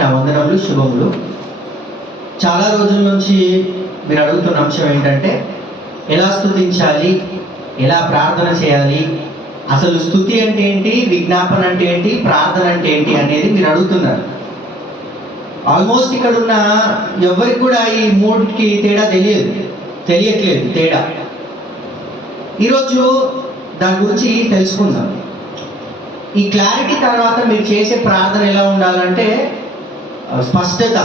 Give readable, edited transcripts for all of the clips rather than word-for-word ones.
నా వందనములు, శుభములు. చాలా రోజుల నుంచి మీరు అడుగుతున్న అంశం ఏంటంటే ఎలా స్తుతించాలి, ఎలా ప్రార్థన చేయాలి, అసలు స్తుతి అంటే ఏంటి, విజ్ఞాపన అంటే ఏంటి, ప్రార్థన అంటే ఏంటి అనేది మీరు అడుగుతున్నారు. ఆల్మోస్ట్ ఇక్కడ ఉన్న ఎవరికి కూడా ఈ మూడుకి తేడా తెలియట్లేదు తేడా. ఈరోజు దాని గురించి తెలుసుకుందాం. ఈ క్లారిటీ తర్వాత మీరు చేసే ప్రార్థన ఎలా ఉండాలంటే స్పష్టత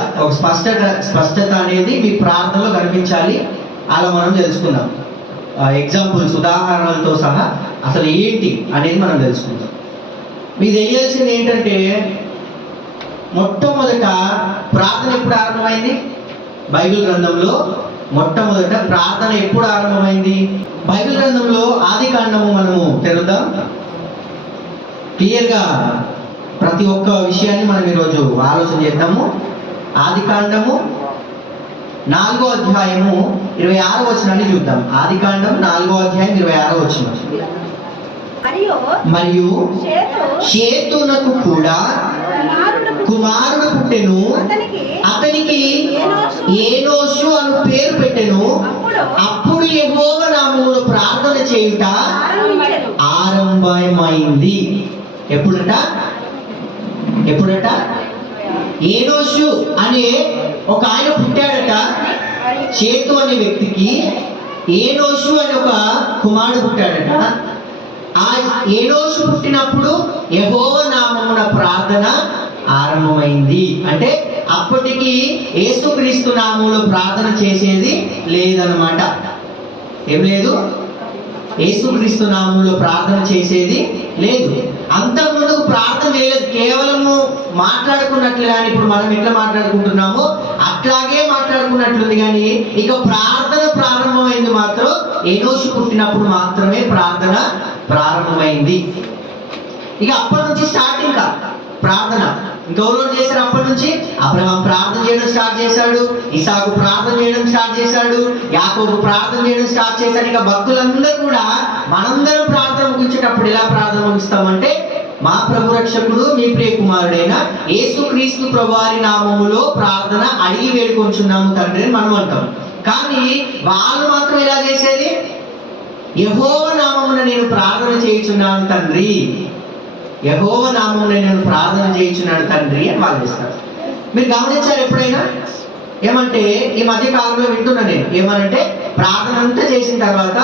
అనేది మీ ప్రార్థనలో కనిపించాలి. అలా మనం తెలుసుకుందాం. ఎగ్జాంపుల్స్, ఉదాహరణలతో సహా అసలు ఏంటి అనేది మనం తెలుసుకుందాం. మీకు తెలియాల్సింది ఏంటంటే మొట్టమొదట ప్రార్థన ఎప్పుడు ఆరంభమైంది? బైబిల్ గ్రంథంలో మొట్టమొదట ప్రార్థన ఎప్పుడు ఆరంభమైంది? బైబిల్ గ్రంథంలో ఆదికాండము మనము తెరుద్దాం. క్లియర్గా ప్రతి ఒక్క విషయాన్ని మనం ఈరోజు ఆలోచన చేద్దాము. ఆదికాండము 4వ అధ్యాయము 26వ వచనాన్ని చూద్దాం. ఆదికాండం 4వ అధ్యాయం 26వ వచనం. మరియు షేతునకు కూడా కుమారుడు పుట్టెను, అతనికి ఏనోషు అను పేరు పెట్టెను. అప్పుడు యెహోవా నామములో ప్రార్థన చేయుట ఆరంభమైంది. ఎప్పుడట ఏనోషు అనే ఒక ఆయన పుట్టాడట. షేతు అనే వ్యక్తికి ఏనోషు అనే ఒక కుమారుడు పుట్టాడట. ఆ ఏనోషు పుట్టినప్పుడు యెహోవా నామమున ప్రార్థన ఆరంభమైంది. అంటే అప్పటికి యేసుక్రీస్తు నామములో ప్రార్థన చేసేది లేదన్నమాట. ఏం లేదు? యేసుక్రీస్తు నామములో ప్రార్థన చేసేది లేదు. అంతకుముందు ప్రార్థన చేయలేదు, కేవలము మాట్లాడుకున్నట్లు. కానీ ఇప్పుడు మనం ఎట్లా మాట్లాడుకుంటున్నామో అట్లాగే మాట్లాడుకున్నట్లుంది. కానీ ఇక ప్రార్థన ప్రారంభమైంది మాత్రం ఏనోషు పుట్టినప్పుడు మాత్రమే ప్రార్థన ప్రారంభమైంది. ఇక అప్పటి నుంచి స్టార్ట్. ఇంకా ప్రార్థన ఇంకెవరో చేశారు. అప్పటి నుంచి అబ్రహాం ప్రార్థన చేయడం స్టార్ట్ చేశాడు, ఇసాకు ప్రార్థన చేయడం స్టార్ట్ చేశాడు, యాకోబు ప్రార్థన చేయడం స్టార్ట్ చేశాడు. ఇక భక్తులందరూ కూడా మనందరం ప్రార్థన ముగించేటప్పుడు ఎలా ప్రార్థన ముగిస్తామంటే మా ప్రభు రక్షకుడు మీ ప్రియ కుమారుడైన యేసుక్రీస్తు ప్రభువారి నామములో ప్రార్థన అడిగి వేడుకొంచున్నాము తండ్రి అని మనం అంటాం. కానీ వాళ్ళు మాత్రం ఎలా చేసేది? యెహోవా నామమున నేను ప్రార్థన చేయుచున్నాను తండ్రి, యెహోవా నామమున నేను ప్రార్థన చేయుచున్నాను తండ్రి అని వాళ్ళు చేస్తారు. మీరు గమనించారు ఎప్పుడైనా? ఏమంటే ఈ మధ్య కాలంలో వింటున్నా నేను, ఏమనంటే ప్రార్థన అంతా చేసిన తర్వాత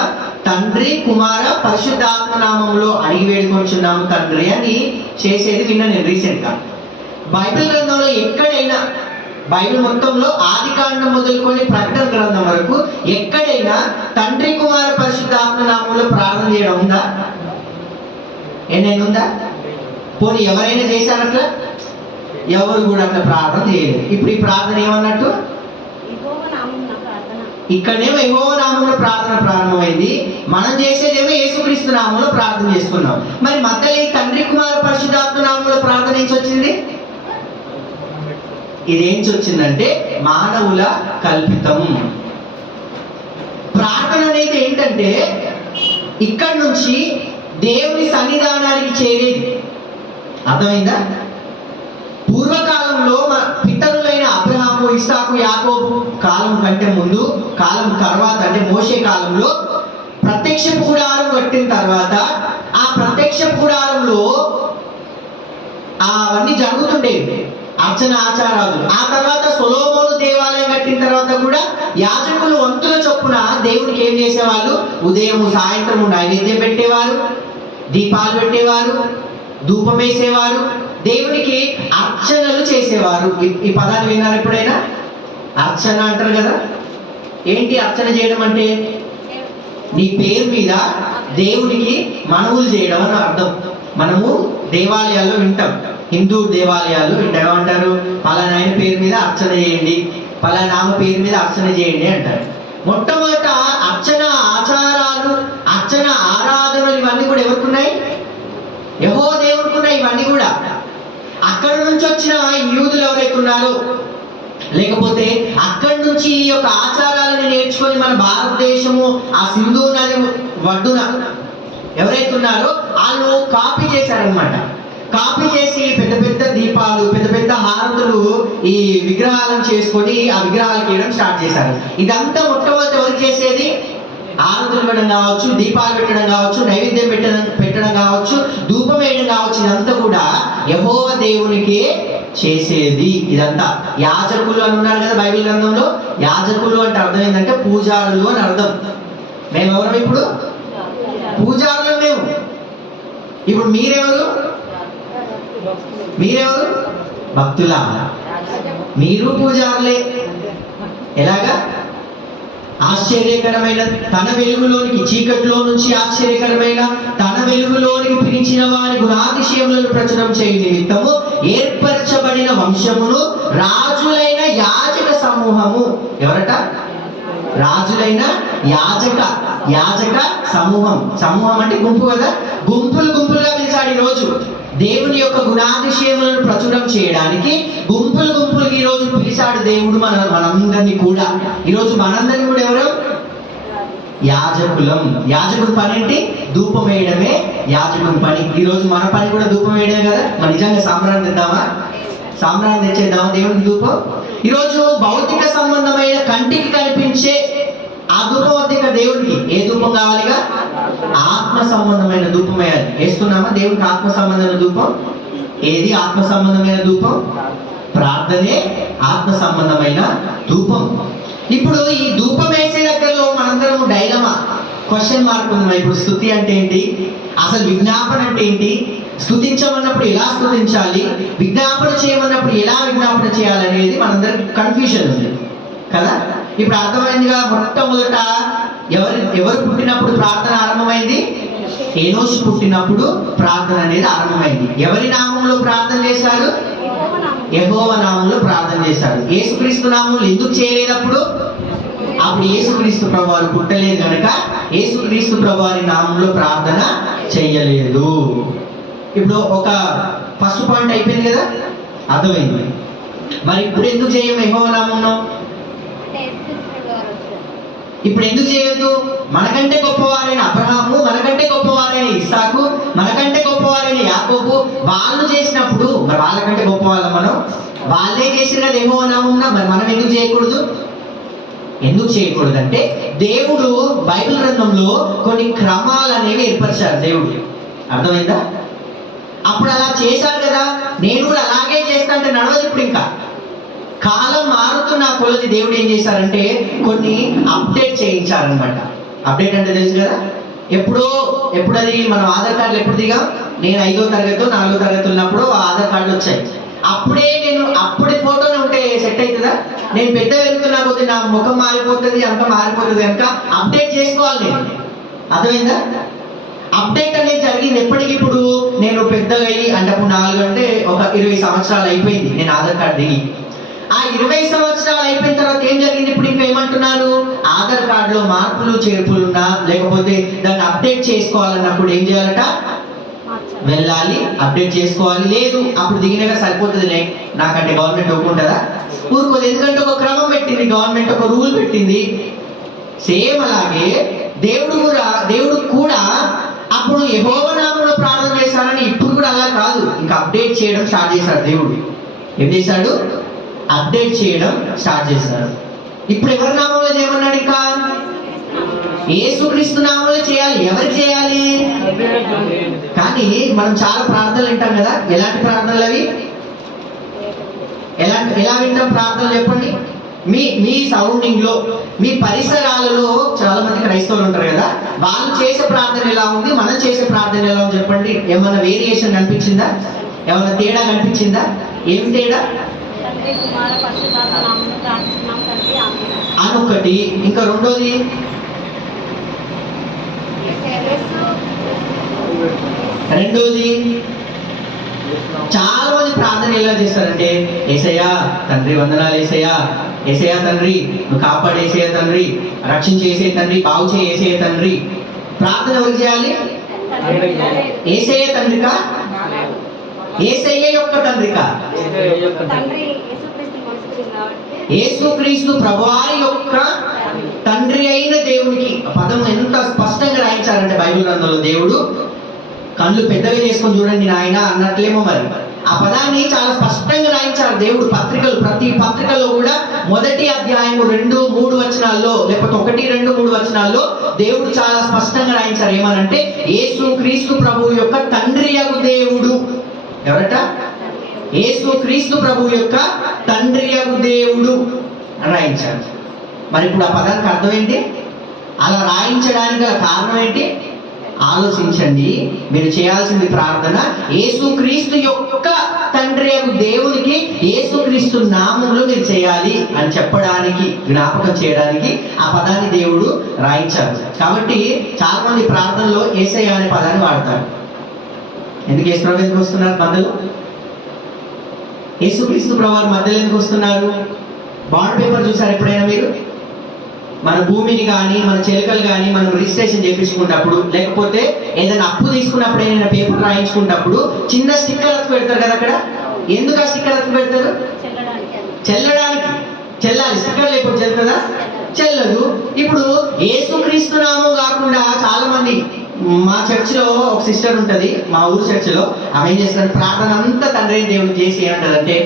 తండ్రి, కుమార, పరిశుద్ధాత్మ నామములో అడిగి వేడుకొంచున్నాము తండ్రి అని చేసేది విన్నా నేను రీసెంట్గా. బైబిల్ గ్రంథంలో ఎక్కడైనా, బైబిల్ మొత్తంలో ఆదికాండం మొదలుకొని ప్రకటన గ్రంథం వరకు ఎక్కడైనా తండ్రి, కుమార, పరిశుద్ధాత్మ నామంలో ప్రార్థన చేయడం ఉందా? ఏదైనా ఉందా? పోనీ ఎవరైనా చేశారట్లా? ఎవరు కూడా అట్లా ప్రార్థన చేయలేదు. ఇప్పుడు ఈ ప్రార్థన ఏమన్నట్టు? ఇక్కడేమో యెహోవా నామంలో ప్రార్థన ప్రారంభమైంది. మనం చేసేదేమో యేసుక్రీస్తు నామంలో ప్రార్థన చేసుకున్నాం. మరి మధ్యలో తండ్రి, కుమార, పరిశుద్ధాత్మ నామంలో ప్రార్థన ఏంచి వచ్చింది? ఇదేంచి వచ్చిందంటే మానవుల కల్పితం. ప్రార్థన అనేది ఏంటంటే ఇక్కడి నుంచి దేవుని సన్నిధానానికి చేరేది. అర్థమైందా? పూర్వకాలంలో పితరులైన అబ్రహాము, ఇస్సాకు, యాకోబు కాలం కంటే ముందు, కాలం తర్వాత అంటే మోషే కాలంలో ప్రత్యక్ష గుడారం కట్టిన తర్వాత ఆ ప్రత్యక్ష గుడారంలో అవన్నీ జరుగుతుండేవి, అర్చన ఆచారాలు. ఆ తర్వాత సొలొమోను దేవాలయం కట్టిన తర్వాత కూడా యాజకులు వంతుల చొప్పున దేవునికి ఏం చేసేవాళ్ళు? ఉదయం సాయంత్రం నైవేద్యం పెట్టేవారు, దీపాలు పెట్టేవారు, ధూపం వేసేవారు, దేవునికి అర్చనలు చేసేవారు. ఈ పదాన్ని విన్నారు ఎప్పుడైనా? అర్చన అంటారు కదా. ఏంటి అర్చన చేయడం అంటే? నీ పేరు మీద దేవునికి మనవులు చేయడం అని అర్థం. మనము దేవాలయాల్లో వింటాం, హిందూ దేవాలయాల్లో వింటాం. అంటారు పలానా ఆయన పేరు మీద అర్చన చేయండి, పలానా ఆమె పేరు మీద అర్చన చేయండి అంటారు. మొట్టమొదట అర్చన ఆచారాలు, అర్చన ఆరాధనలు ఇవన్నీ కూడా ఎవరుకున్నాయి? యెహోవా దేవుడికి ఉన్నాయి. ఇవన్నీ కూడా అక్కడ నుంచి వచ్చిన యూదులు ఎవరైతే ఉన్నారో, లేకపోతే అక్కడి నుంచి ఈ యొక్క ఆచారాలను నేర్చుకొని మన భారతదేశము ఆ సింధు నది ఒడ్డున ఎవరైతే ఉన్నారో వాళ్ళు కాపీ చేశారనమాట. కాపీ చేసి పెద్ద పెద్ద దీపాలు, పెద్ద పెద్ద హారతులు ఈ విగ్రహాలను చేసుకొని ఆ విగ్రహాలు చేయడం స్టార్ట్ చేశారు. ఇదంతా మొట్టమొదటి ఎవరు చేసేది? హారతులు పెట్టడం కావచ్చు, దీపాలు పెట్టడం కావచ్చు, నైవేద్యం పెట్టడం కావచ్చు, ధూపం వేయడం కావచ్చు, ఇదంతా కూడా యెహోవా దేవునికి చేసేది. ఇదంతా యాజకులు అని ఉన్నారు కదా బైబిల్ గ్రంథంలో. యాజకులు అంటే అర్థం ఏంటంటే పూజారులు అని అర్థం. మేమెవరం ఇప్పుడు? పూజారులు మేము. ఇప్పుడు మీరెవరు? భక్తులా? మీరు పూజారులే. ఎలాగా? ఆశ్చర్యకరమైన తన వెలుగులోనికి, చీకట్లో నుంచి ఆశ్చర్యకరమైన తన వెలుగులోనికి పిలిచిన వారి గుణాతిశయములను ప్రచురం చేయ నిమిత్తము ఏర్పరచబడిన వంశమును, రాజులైన యాజక సమూహము. ఎవరట? రాజులైన యాజక సమూహం అంటే గుంపు కదా. గుంపులుగా పిలిచాడు ఈ రోజు. దేవుని యొక్క గుణాతిశయములను ప్రచురం చేయడానికి గుంపులుగా ఈ రోజు పిలిచాడు దేవుడు మనందరినీ కూడా. ఈరోజు మనందరినీ కూడా ఎవరు? యాజకులం. యాజకుడి పని ఏంటి? ధూపం వేయడమే యాజకుడి పని. ఈరోజు మన పని కూడా ధూపం వేయడమే కదా. మరి నిజంగా సాంబ్రాన్ని తెద్దామా? సాంబ్రాన్ని తెచ్చేద్దామా దేవునికి ధూపం? ఈరోజు భౌతిక సంబంధమైన కంటికి కనిపించే ఆ ధూపం వద్ద దేవుడికి ఏ ధూపం కావాలిగా? ఆత్మ సంబంధమైన ధూపం వేయాలి. వేస్తున్నామా దేవునికి ఆత్మ సంబంధమైన ధూపం? ఏది ఆత్మ సంబంధమైన ధూపం? ప్రార్థనే ఆత్మ సంబంధమైన ధూపం. ఇప్పుడు ఈ ధూపం వేసే దగ్గరలో మనందరం డైలమా, క్వశ్చన్ మార్క్ ఉంది. ఇప్పుడు స్తుతి అంటే ఏంటి? అసలు విజ్ఞాపన అంటే ఏంటి? స్తుతించమన్నప్పుడు ఎలా స్తుతించాలి, విజ్ఞాపన చేయమన్నప్పుడు ఎలా విజ్ఞాపన చేయాలనేది మనందరికి కన్ఫ్యూజన్ ఉంది కదా. ఇప్పుడు అర్థమైందిగా. మొట్టమొదట ఎవరు పుట్టినప్పుడు ప్రార్థన ఆరంభమైంది? ఏనోషు పుట్టినప్పుడు ప్రార్థన అనేది ఆరంభమైంది. ఎవరి నామంలో ప్రార్థన చేశారు? యెహోవా నామంలో ప్రార్థన చేశాడు. యేసుక్రీస్తు నామంలో ఎందుకు చేయలేదు? అప్పుడు యేసుక్రీస్తు ప్రభువారు పుట్టలేదు కనుక యేసుక్రీస్తు ప్రభువారి నామంలో ప్రార్థన చెయ్యలేదు. ఇప్పుడు ఒక ఫస్ట్ పాయింట్ అయిపోయింది కదా, అర్థమైంది. మరి ఇప్పుడు ఎందుకు చేయము యెహోవా నామంలో? ఇప్పుడు ఎందుకు చేయొద్దు? మనకంటే గొప్పవారైన అబ్రహాము, మనకంటే గొప్పవారైన ఇస్సాకు, మనకంటే గొప్పవారైన యాకోబు వాళ్ళు చేసినప్పుడు మరి వాళ్ళకంటే గొప్పవాళ్ళం మనం. వాళ్ళే చేసిన కదా యెహోవా నామమున. మరి మనం ఎందుకు చేయకూడదు? ఎందుకు చేయకూడదంటే దేవుడు బైబిల్ గ్రంథంలో కొన్ని క్రమాలు అనేవి ఏర్పరిచారు దేవుడు. అర్థమైందా? అప్పుడు అలా చేశారు కదా, నేను కూడా అలాగే చేస్తా అంటే నడవదు. ఇప్పుడు ఇంకా కాలం మారుతున్న కొలది దేవుడు ఏం చేశారంటే కొన్ని అప్డేట్ చేయించారనమాట. అప్డేట్ అంటే తెలుసు కదా, ఎప్పుడు అది మనం ఆధార్ కార్డులు ఎప్పుడు దిగా, నేను 5వ తరగతి 4వ తరగతి ఉన్నప్పుడు ఆధార్ కార్డులు వచ్చాయి. అప్పుడే ఫోటోనే ఉంటే సెట్ అవుతుందా? నేను పెద్ద వెళ్తున్నా కొద్ది నా ముఖం మారిపోతుంది, అంత మారిపోతుంది కనుక అప్డేట్ చేసుకోవాలి నేను. అర్థమైందా? అప్డేట్ అనేది జరిగింది ఎప్పటికిప్పుడు. నేను పెద్దగా అయ్యి అంటే అప్పుడు 4 అంటే ఒక 20 సంవత్సరాలు అయిపోయింది నేను ఆధార్ కార్డు దిగి. ఆ 20 సంవత్సరాలు అయిపోయిన తర్వాత ఏం జరిగింది? ఇప్పుడు ఇంకా ఏమంటున్నారు? ఆధార్ కార్డులో మార్పులు చేర్పులున్నా లేకపోతే దాన్ని అప్డేట్ చేసుకోవాలన్నప్పుడు ఏం చేయాలట? వెళ్ళాలి, అప్డేట్ చేసుకోవాలి. లేదు అప్పుడు దిగినగా సరిపోతుందిలే, నాకంటే గవర్నమెంట్ ఒప్పుకుంటుందా? ఊరుకోదు. ఎందుకంటే ఒక క్రమం పెట్టింది గవర్నమెంట్, ఒక రూల్ పెట్టింది. సేమ్ అలాగే దేవుడు కూడా అప్పుడు యెహోవా నామములో ప్రార్థన చేశారని ఇప్పుడు కూడా అలా కాదు, ఇంకా అప్డేట్ చేయడం స్టార్ట్ చేశాడు దేవుడు. ఏం చేశాడు? అప్డేట్ చేయడం స్టార్ట్ చేశాడు. ఇప్పుడు ఎవరి నామంలో చేయమన్నాడు? ఇంకా యేసుక్రీస్తు నామంలో చేయాలి. ఎవరు చేయాలి? కానీ మనం చాలా ప్రార్థనలు వింటాం కదా. ఎలాంటి ప్రార్థనలు అవి? ఎలా వింటాం ప్రార్థనలు చెప్పండి. మీ సరౌండింగ్ లో, మీ పరిసరాలలో చాలా మంది క్రైస్తవులు ఉంటారు కదా, వాళ్ళు చేసే ప్రార్థన ఎలా ఉంది, మనం చేసే ప్రార్థన ఎలా ఉంది చెప్పండి. ఏమన్నా వేరియేషన్ కనిపించిందా? ఏమన్నా తేడా కనిపించిందా? ఏం తేడా? అనొకటి. ఇంకా రెండోది చాలా మంది ప్రార్థన ఎలా చేస్తారంటే, యేసయ్యా తండ్రి వందనాలు, యేసయ్యా తండ్రి నువ్వు కాపాడేసే తండ్రి, రక్షించేసే తండ్రి, బాగు చేసే తండ్రి. ప్రార్థన ఎవరు చేయాలి? యేసయ్య తండ్రికా? యేసయ్య యొక్క తండ్రికా? యేసుక్రీస్తు ప్రభువారి యొక్క తండ్రి అయిన దేవునికి. పదం ఎంత స్పష్టంగా రాయించారంటే బైబిల్ గ్రంథంలో దేవుడు కళ్ళు పెద్దగా చేసుకొని చూడండి నాయన అన్నట్లేమో మరి. ఆ పదాన్ని చాలా స్పష్టంగా రాయించారు దేవుడు పత్రికలు. ప్రతి పత్రికల్లో కూడా మొదటి అధ్యాయము 2-3 వచనాల్లో, లేకపోతే 1-2-3 వచనాల్లో దేవుడు చాలా స్పష్టంగా రాయించారు. ఏమనంటే యేసు క్రీస్తు ప్రభు యొక్క తండ్రి యగు దేవుడు. ఎవరట? యేసు క్రీస్తు ప్రభు యొక్క తండ్రి యగు దేవుడు అని రాయించారు. మరి ఇప్పుడు ఆ పదానికి అర్థం ఏంటి? అలా రాయించడానికి గల కారణం ఏంటి? ఆలోచించండి. మీరు చేయాల్సింది ప్రార్థన, యేసుక్రీస్తు యొక్క తండ్రి యొక్క దేవునికి యేసుక్రీస్తు నామములో మీరు చేయాలి అని చెప్పడానికి, జ్ఞాపకం చేయడానికి ఆ పదాన్ని దేవుడు రాయించారు. కాబట్టి చాలా మంది ప్రార్థనలో యేసయ్య అనే పదాన్ని వాడతారు. ఎందుకు యేసుప్రభు ఎందుకు వస్తున్నారు మధ్యలో? యేసుక్రీస్తు ప్రభు మధ్యలో ఎందుకు వస్తున్నారు? బాండ్ పేపర్ చూసారు ఎప్పుడైనా మీరు? మన భూమిని కానీ, మన చెలకలు కానీ మనం రిజిస్ట్రేషన్ చేయించుకున్నప్పుడు, లేకపోతే ఏదైనా అప్పు తీసుకున్నప్పుడు, ఏదైనా పేపర్ రాయించుకున్నప్పుడు చిన్న స్టిక్కర్ అతుకు పెడతారు కదా అక్కడ. ఎందుకు ఆ స్టిక్కర్ అతుకు పెడతారు? చెల్లడానికి. చెల్లాలి. స్టిక్కర్ లేకపోతే చెల్లుతుందా? చెల్లదు. ఇప్పుడు యేసుక్రీస్తు నామం కాకుండా చాలా మంది, మా చర్చిలో ఒక సిస్టర్ ఉంటది, మా ఊరు చర్చిలో, ఆమె ఏం చేస్తారు, ప్రార్థన అంతా తండ్రి దేవుడు చేసి ఏమంటారంటే,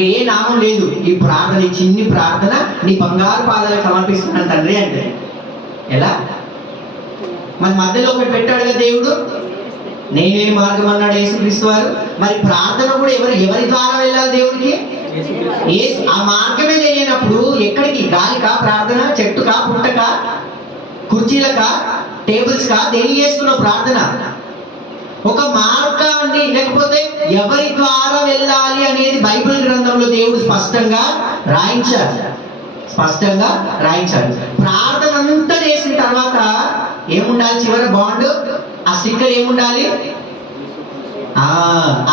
ఏ నామం లేదు, ఈ ప్రార్థన, ఈ చిన్ని ప్రార్థన నీ బంగారు పాదాలకు సమర్పిస్తున్నాను తండ్రి అంటే. ఎలా? మరి మధ్యలో ఒకటి పెట్టాడు కదా దేవుడు, నేనే మార్గం అన్నాడు యేసుక్రీస్తు వారు. మరి ప్రార్థన కూడా ఎవరి ద్వారా వెళ్ళాలి దేవుడికి? ఆ మార్గమే తెలియనప్పుడు ఎక్కడికి? గాలికా ప్రార్థన? చెట్టుకా? పుట్టకా? కుర్చీలకా? టేబుల్స్కా? దేనికి చేస్తున్నావు ప్రార్థన? ఒక మార్గాన్ని, లేకపోతే ఎవరి ద్వారా వెళ్ళాలి అనేది బైబిల్ గ్రంథంలో దేవుడు స్పష్టంగా రాయించారు. ప్రార్థన అంతా చేసిన తర్వాత ఏముండాలి? చివరి బాండ్, ఆ స్టిక్కర్ ఏముండాలి?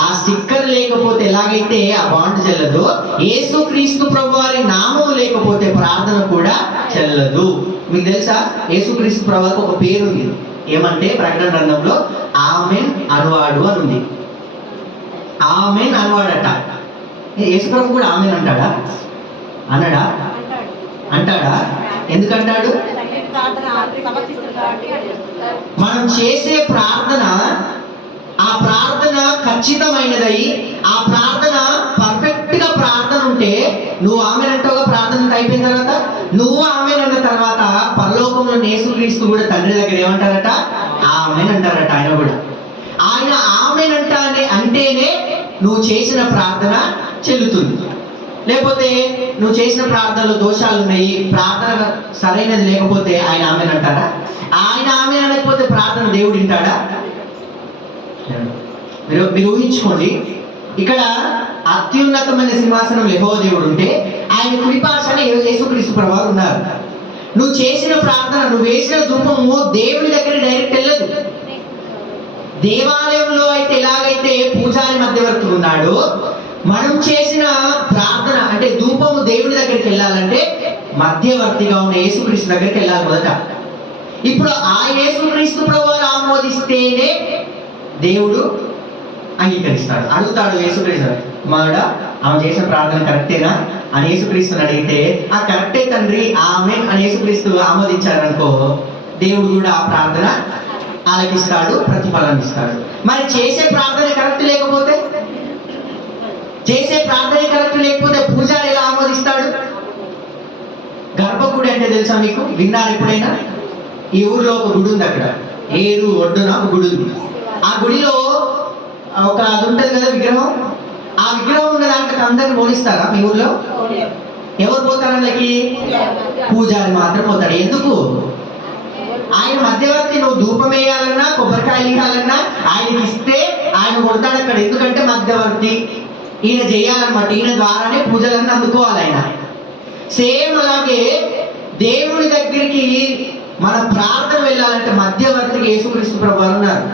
ఆ స్టిక్కర్ లేకపోతే ఎలాగైతే ఆ బాండ్ చెల్లదు, యేసుక్రీస్తు ప్రభు వారి నామం లేకపోతే ప్రార్థన కూడా చెల్లదు. మీకు తెలుసా, యేసుక్రీస్తు ప్రభువుకి ఒక పేరు ఉంది. ఏమంటే ప్రకటన గ్రంథంలో ఆమెన్ అనువాడు అని ఉంది. ఆమెన్ అనువాడట. యేసుప్రభు కూడా ఆమెన్ అంటాడా? అన్నాడా? అంటాడా? ఎందుకంటాడు? మనం చేసే ప్రార్థన, ఆ ప్రార్థన ఖచ్చితమైనదై, ఆ ప్రార్థన పర్ఫెక్ట్ గా ప్రార్థన ఉంటే, నువ్వు ఆమెన్ అంటావుగా ప్రార్థన అయిపోయిన తర్వాత, నువ్వు ఆమెన్ అన్న తర్వాత పరలోకంలో యేసుక్రీస్తు కూడా తండ్రి దగ్గర ఏమంటారట? ఆమెన్ అంటారట. ఆయన కూడా ఆయన ఆమెన్ అంటేనే నువ్వు చేసిన ప్రార్థన చెల్లుతుంది. లేకపోతే నువ్వు చేసిన ప్రార్థనలో దోషాలు ఉన్నాయి, ప్రార్థన సరైనది లేకపోతే ఆయన ఆమెన్ అంటారా? ఆయన ఆమెన్ అనకపోతే ప్రార్థన దేవుడు వింటాడా? మీరు ఊహించుకోండి, ఇక్కడ అత్యున్నతమైన సింహాసనం యెహోవా దేవుడు ఉంటే, ఆయన కుడిపార్శ్వన యేసుక్రీస్తు ప్రభువు ఉన్నారు. నువ్వు చేసిన ప్రార్థన, నువ్వు వేసిన ధూపము దేవుని దగ్గర డైరెక్ట్ వెళ్ళదు. దేవాలయంలో అయితే ఎలాగైతే పూజారి మధ్యవర్తి ఉన్నాడో, మనం చేసిన ప్రార్థన అంటే ధూపము దేవుని దగ్గరికి వెళ్ళాలంటే మధ్యవర్తిగా ఉన్న యేసుక్రీస్తు దగ్గరికి వెళ్ళాలి మొదట. ఇప్పుడు ఆ యేసుక్రీస్తు ప్రభువు ఆమోదిస్తేనే దేవుడు అంగీకరిస్తాడు. అడుగుతాడు యేసుక్రీస్తు, మాడా ఆమె చేసిన ప్రార్థన కరెక్టేనా అని యేసుక్రీస్తుని అడిగితే, ఆ కరెక్టే తండ్రి ఆమెన్ అని యేసుక్రీస్తు ఆమోదించారనుకో, దేవుడు కూడా ఆ ప్రార్థన ఆలకిస్తాడు, ప్రతిఫలాన్ని ఇస్తాడు. మరి చేసే ప్రార్థన కరెక్ట్ లేకపోతే, పూజారి ఎలా ఆమోదిస్తాడు? గర్భగుడి అంటే తెలుసా మీకు? విన్నారు ఎప్పుడైనా? ఈ ఊర్లో ఒక గుడి ఉంది, అక్కడ ఏరు ఒడ్డున ఒక గుడి ఉంది. ఆ గుడిలో ఒక అది ఉంటుంది కదా విగ్రహం. ఆ విగ్రహం ఉన్న దాంట్లో అందరిని పోలిస్తారా మీ ఊర్లో? ఎవరు పోతారు వాళ్ళకి? పూజారి మాత్రం పోతాడు. ఎందుకు? ఆయన మధ్యవర్తి. నువ్వు ధూపం వేయాలన్నా, కొబ్బరికాయలు ఇవ్వాలన్నా ఆయనకి ఇస్తే ఆయన కొడతాడు అక్కడ. ఎందుకంటే మధ్యవర్తి, ఈయన చేయాలన్నమాట. ఈయన ద్వారానే పూజలన్నీ అందుకోవాలి ఆయన. సేమ్ అలాగే దేవుడి దగ్గరికి మన ప్రార్థన వెళ్ళాలంటే మధ్యవర్తికి యేసుక్రీస్తు ప్రభువు ఉన్నారు.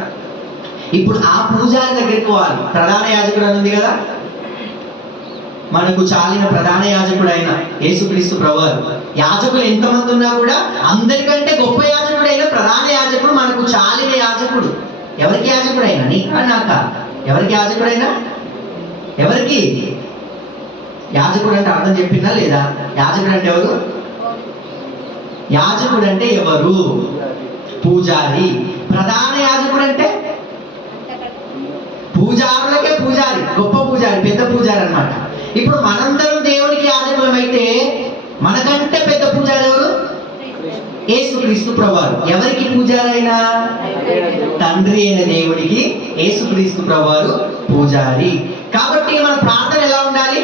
ఇప్పుడు ఆ పూజారి దగ్గరికి పోవాలి. ప్రధాన యాజకుడు అని ఉంది కదా, మనకు చాలిన ప్రధాన యాజకుడు అయిన యేసుక్రీస్తు ప్రభువు. యాజకులు ఎంతమంది ఉన్నా కూడా అందరికంటే గొప్ప యాజకుడు అయిన ప్రధాన యాజకుడు మనకు చాలిన యాజకుడు. ఎవరికి యాజకుడు అయినా? నీ నాక? ఎవరికి యాజకుడైనా? ఎవరికి యాజకుడు అంటే అర్థం చెప్పిందా లేదా? యాజకుడు అంటే ఎవరు? యాజకుడు అంటే ఎవరు? పూజారి. ప్రధాన యాజకుడు అంటే పూజారులకే పూజారి, గొప్ప పూజారి, పెద్ద పూజారి అన్నమాట. ఇప్పుడు మనందరం దేవునికి యాజకులమైతే మనకంటే పెద్ద పూజారి ఎవరు? యేసుక్రీస్తు ప్రభువారు. ఎవరికి పూజారైనా? తండ్రి అయిన దేవుడికి యేసుక్రీస్తు ప్రభువారు పూజారి. కాబట్టి మన ప్రార్థన ఎలా ఉండాలి?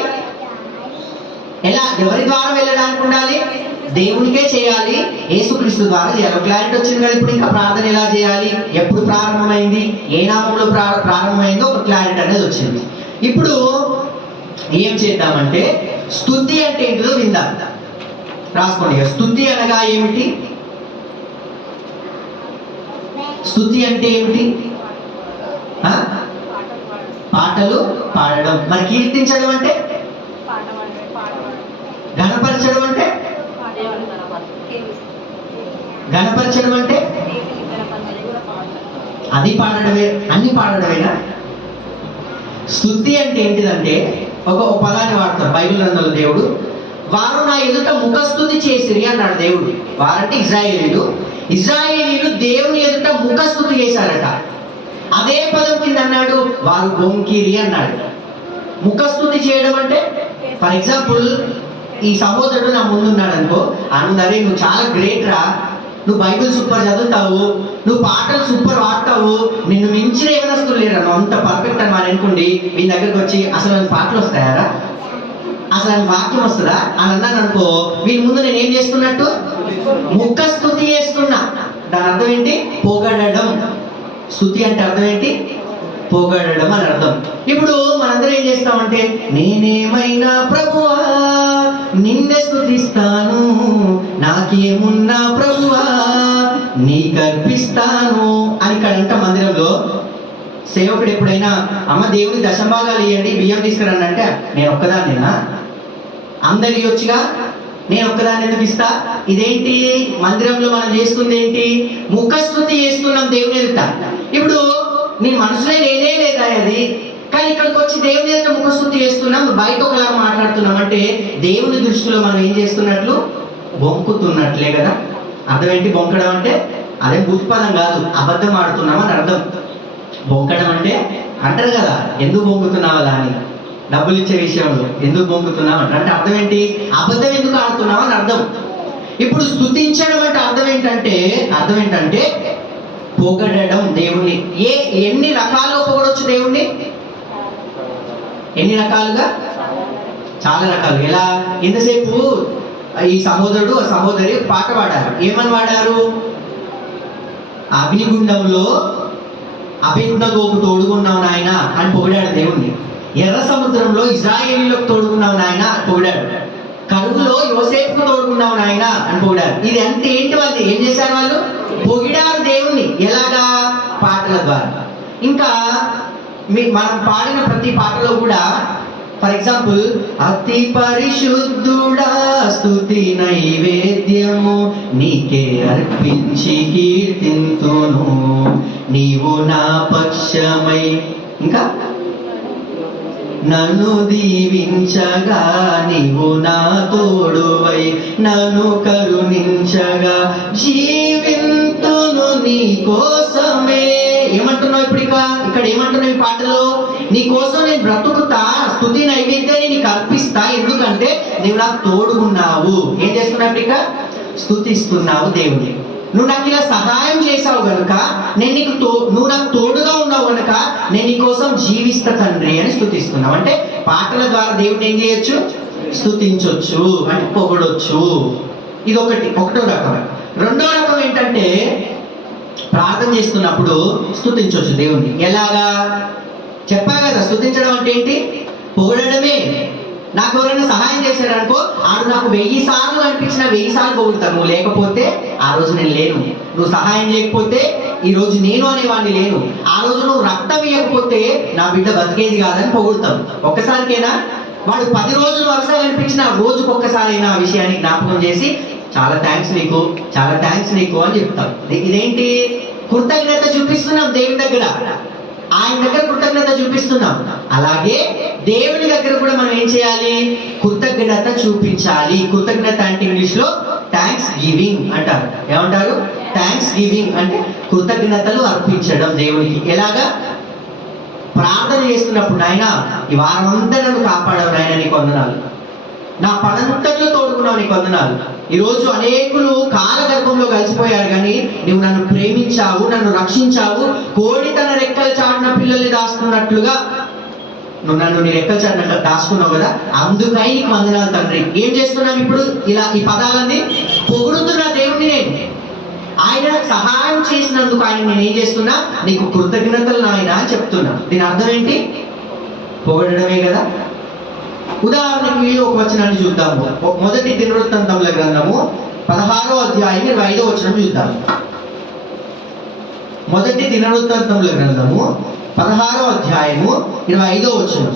ఎవరి ద్వారా వెళ్ళడానికి ఉండాలి? దేవునికే చేయాలి, యేసుక్రీస్తు ద్వారా చేయాలి. క్లారిటీ వచ్చింది కదా ఇప్పుడు. ఇంకా ప్రార్థన ఎలా చేయాలి, ఎప్పుడు ప్రారంభమైంది, ఏ నామంలో ప్రారంభమైందో ఒక క్లారిటీ అనేది వచ్చింది. ఇప్పుడు ఏం చేద్దామంటే స్తుతి అంటే ఏంటిదో విందాం. రాసుకోండి. స్తుతి అనగా ఏమిటి? స్తుతి అంటే ఏమిటి? పాటలు పాడడం. మరి కీర్తించడం అంటే? గణపరచడం అంటే? గణపరచడం అంటే అది పాడడమే, అన్ని పాడడమేనా? స్తుతి అంటే ఏంటిదంటే ఒక పదాన్ని వాడతారు బైబిల్ గ్రంథంలో దేవుడు. వారు నా ఎదుట ముఖస్తుతి చేసిరి అన్నాడు దేవుడు. వారంటే ఇజ్రాయేలీలు దేవుని ఎదుట ముఖస్తుతి చేశారట. అదే పదం కింద అన్నాడు వారు బొంకిరి అన్నాడు. ముఖస్తుతి చేయడం అంటే ఫర్ ఎగ్జాంపుల్ ఈ సహోదరుడు నా ముందున్నాడు అనుకో, అందరే నువ్వు చాలా గ్రేట్ రా, నువ్వు బైబిల్ సూపర్ చదువుతావు, నువ్వు పాటలు సూపర్ వాడతావు, నిన్ను మించిన ఎవరస్తులు లేరా, నువ్వు అంత పర్ఫెక్ట్ అని వాడు అనుకోండి. మీ దగ్గరికి వచ్చి అసలు ఆయన పాటలు వస్తాయారా, అసలు ఆయన వాక్యం వస్తుందా అని అన్నాను అనుకో, వీళ్ళ ముందు నేను ఏం చేస్తున్నట్టు? ముఖ స్తుతి చేస్తున్నా. దాని అర్థం ఏంటి? పొగడడం. స్తుతి అంటే అర్థం ఏంటి? పొగడడం అని అర్థం. ఇప్పుడు మనందరం ఏం చేస్తామంటే నేనేమైనా ప్రభువా నిన్నే స్తుతిస్తాను, నాకేమున్నా ప్రభువా నీకర్పిస్తాను అని ఇక్కడ అంట మందిరంలో. సేవకుడు ఎప్పుడైనా అమ్మ దేవుని దశభాగాలు ఇవ్వండి, బియ్యం తీసుకురండి అంటే నేను ఒక్కదాన్నేనా? అందరి వచ్చుగా, నేను ఒక్కదాన్ని ఎందుకు ఇస్తా? ఇదేంటి మందిరంలో మనం చేస్తుంది ఏంటి? ముఖస్తుతి చేస్తున్నాం దేవుని ఎదుట. ఇప్పుడు నీ మనసులో లేనే లేదా అది, కానీ ఇక్కడికి వచ్చి దేవుని ఎదుట ముఖస్తుతి చేస్తున్నాం, బయట ఒకలా మాట్లాడుతున్నాం అంటే దేవుని దృష్టిలో మనం ఏం చేస్తున్నట్లు? బొంకుతున్నట్లే కదా. అర్థం ఏంటి బొంకడం అంటే? అదే భూతపదం కాదు, అబద్ధం ఆడుతున్నాం అని అర్థం. బొంకడం అంటే అంటారు కదా, ఎందుకు బొంకుతున్నావు అలా అని, డబ్బులు ఇచ్చే విషయంలో ఎందుకు బొంకుతున్నావు అంటే అర్థం ఏంటి? అబద్ధం ఎందుకు ఆడుతున్నావు అని అర్థం. ఇప్పుడు స్తుతించడం అంటే అర్థం ఏంటంటే పొగడడం దేవుణ్ణి. ఎన్ని రకాలుగా పొగడొచ్చు దేవుణ్ణి? ఎన్ని రకాలుగా? చాలా రకాలు. ఎలా? ఎంతసేపు ఈ సహోదరుడు ఆ సహోదరి పాట పాడారు. ఏమని పాడారు? అగ్నిగుండంలో అభిజ్ఞకు తోడుకున్నావు నాయన అని పొగిడాడు దేవుణ్ణి. ఎర్ర సముద్రంలో ఇజ్రాయేలీలకు తోడుకున్నావు నాయన అని పొగిడాడు. కరువులో యోసేపుకు తోడుకున్నావు నాయన అని పొగిడారు. ఇది అంతే ఏంటి? వాళ్ళు ఏం చేశారు? వాళ్ళు పొగిడారు దేవుణ్ణి. ఎలాగా? పాటల ద్వారా. ఇంకా మనం పాడిన ప్రతి పాటలో కూడా ఫర్ ఎగ్జాంపుల్ అతి పరిశుద్ధుడా స్తుతి నైవేద్యము నీకే అర్పించి కీర్తింతును, నీవు నా పక్షమై, ఇంకా నన్ను దీవించగా నీవు నా తోడువై, నన్ను కరుణించగా జీవింతును నీ కోసమే. ఏమంటున్నావు ఇప్పుడు? ఇక్కడ ఏమంటున్నావు ఈ పాటలో? నీ కోసం నేను బ్రతుకుతా, స్తుతి నైవేద్యాన్ని నీకు అర్పిస్తా, ఎందుకంటే నీవు నాకు తోడుగున్నావు. ఏం చేస్తున్నావు ఇక? స్తుతిస్తున్నావు దేవుని. నువ్వు నాకు ఇలా సహాయం చేసావు కనుక నువ్వు నాకు తోడుగా ఉన్నావు కనుక నేను నీ కోసం జీవిస్తా తండ్రి అని స్తుతిస్తున్నావు. అంటే పాటల ద్వారా దేవుడిని ఏం చేయొచ్చు? స్తుతించొచ్చు, అంటే పొగడొచ్చు. ఇది ఒకటో రకం. రెండో రకం ఏంటంటే ప్రార్థన చేస్తున్నప్పుడు స్తుతించొచ్చు దేవుణ్ణి. ఎలాగా? చెప్పా కదా, స్తుతించడం అంటే ఏంటి? పొగడమే. నాకు ఎవరైనా సహాయం చేశాడు అనుకో, ఆడు నాకు 1000 సార్లు అనిపించిన 1000 సార్లు పొగుడతాను. నువ్వు లేకపోతే ఆ రోజు నేను లేను, నువ్వు సహాయం చేయకపోతే ఈ రోజు నేను అనేవాడిని లేను, ఆ రోజు నువ్వు రక్తం ఇవ్వకపోతే నా బిడ్డ బతికేది కాదని పొగుడతాం. ఒక్కసారికైనా వాడు 10 రోజులు వరుసగా అనిపించిన రోజుకొక్కసారైనా ఆ విషయాన్ని జ్ఞాపకం చేసి చాలా థ్యాంక్స్ నీకు, చాలా థ్యాంక్స్ నీకు అని చెప్తాం. ఇదేంటి? కృతజ్ఞత చూపిస్తున్నాం దేవుని దగ్గర, ఆయన దగ్గర కృతజ్ఞత చూపిస్తున్నాం. అలాగే దేవుని దగ్గర కూడా మనం ఏం చేయాలి? కృతజ్ఞత చూపించాలి. కృతజ్ఞత అంటే ఇంగ్లీష్ లో థ్యాంక్స్ గివింగ్ అంటారు. ఏమంటారు? థ్యాంక్స్ గివింగ్ అంటే కృతజ్ఞతలు అర్పించడం దేవునికి. ఎలాగా? ప్రార్థన చేస్తున్నప్పుడు, నాయన ఈ వారం అంతా నన్ను కాపాడావు నాయన, నీకు వందనాలు, నా పనంతట్లో తోడుకున్నావు, నీకు వందనాలు. ఈరోజు అనేకులు కాలగర్భంలో కలిసిపోయారు, కానీ నువ్వు నన్ను ప్రేమించావు, నన్ను రక్షించావు. కోడి తన రెక్కల చాటున పిల్లల్ని దాచుకున్నట్లుగా నువ్వు నన్ను నీ రెక్కల చాటున దాచుకున్నావు కదా, అందుకై నీకు వందనాలు తండ్రి. ఏం చేస్తున్నాం ఇప్పుడు? ఇలా ఈ పదాలన్నీ పొగుడుతున్నా దేవుడిని నేను. ఆయన సహాయం చేసినందుకు ఆయన నేను ఏం చేస్తున్నా? నీకు కృతజ్ఞతలు నాయన అని చెప్తున్నా. దీని అర్థం ఏంటి? పొగడమే కదా. ఉదాహరణకి ఒక వచనాన్ని చూద్దాము. మొదటి దినవృత్తాంతముల గ్రంథము 16వ అధ్యాయం 25వ వచనం చూద్దాము. మొదటి దినవృత్తాంతముల గ్రంథము 16వ అధ్యాయము 25వ వచనం.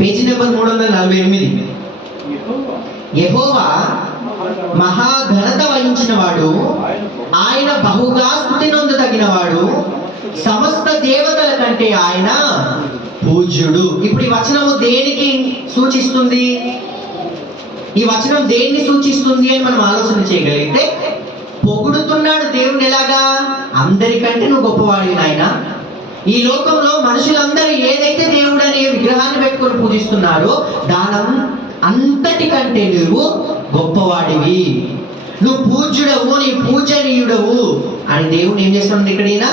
Page number 348. యెహోవా మహాఘనత వహించిన వాడు, ఆయన బహుగా స్తుతి నొందదగిన వాడు, సమస్త దేవతల కంటే ఆయన పూజ్యుడు. ఇప్పుడు ఈ వచనము దేనికి సూచిస్తుంది? ఈ వచనం దేన్ని సూచిస్తుంది అని మనం ఆలోచన చేయగలిగితే, పొగుడుతున్నాడు దేవుణ్ణి ఎలాగా? అందరికంటే నువ్వు గొప్పవాడివి నాయన. ఈ లోకంలో మనుషులందరూ ఏదైతే దేవుడు అనే విగ్రహాన్ని పెట్టుకొని పూజిస్తున్నారో అంతటికంటే నువ్వు గొప్పవాడివి, నువ్వు పూజ్యుడవు, నీ పూజనీయుడవు అని దేవుని ఏం చేస్తుంది? ఇక్కడ ఈయన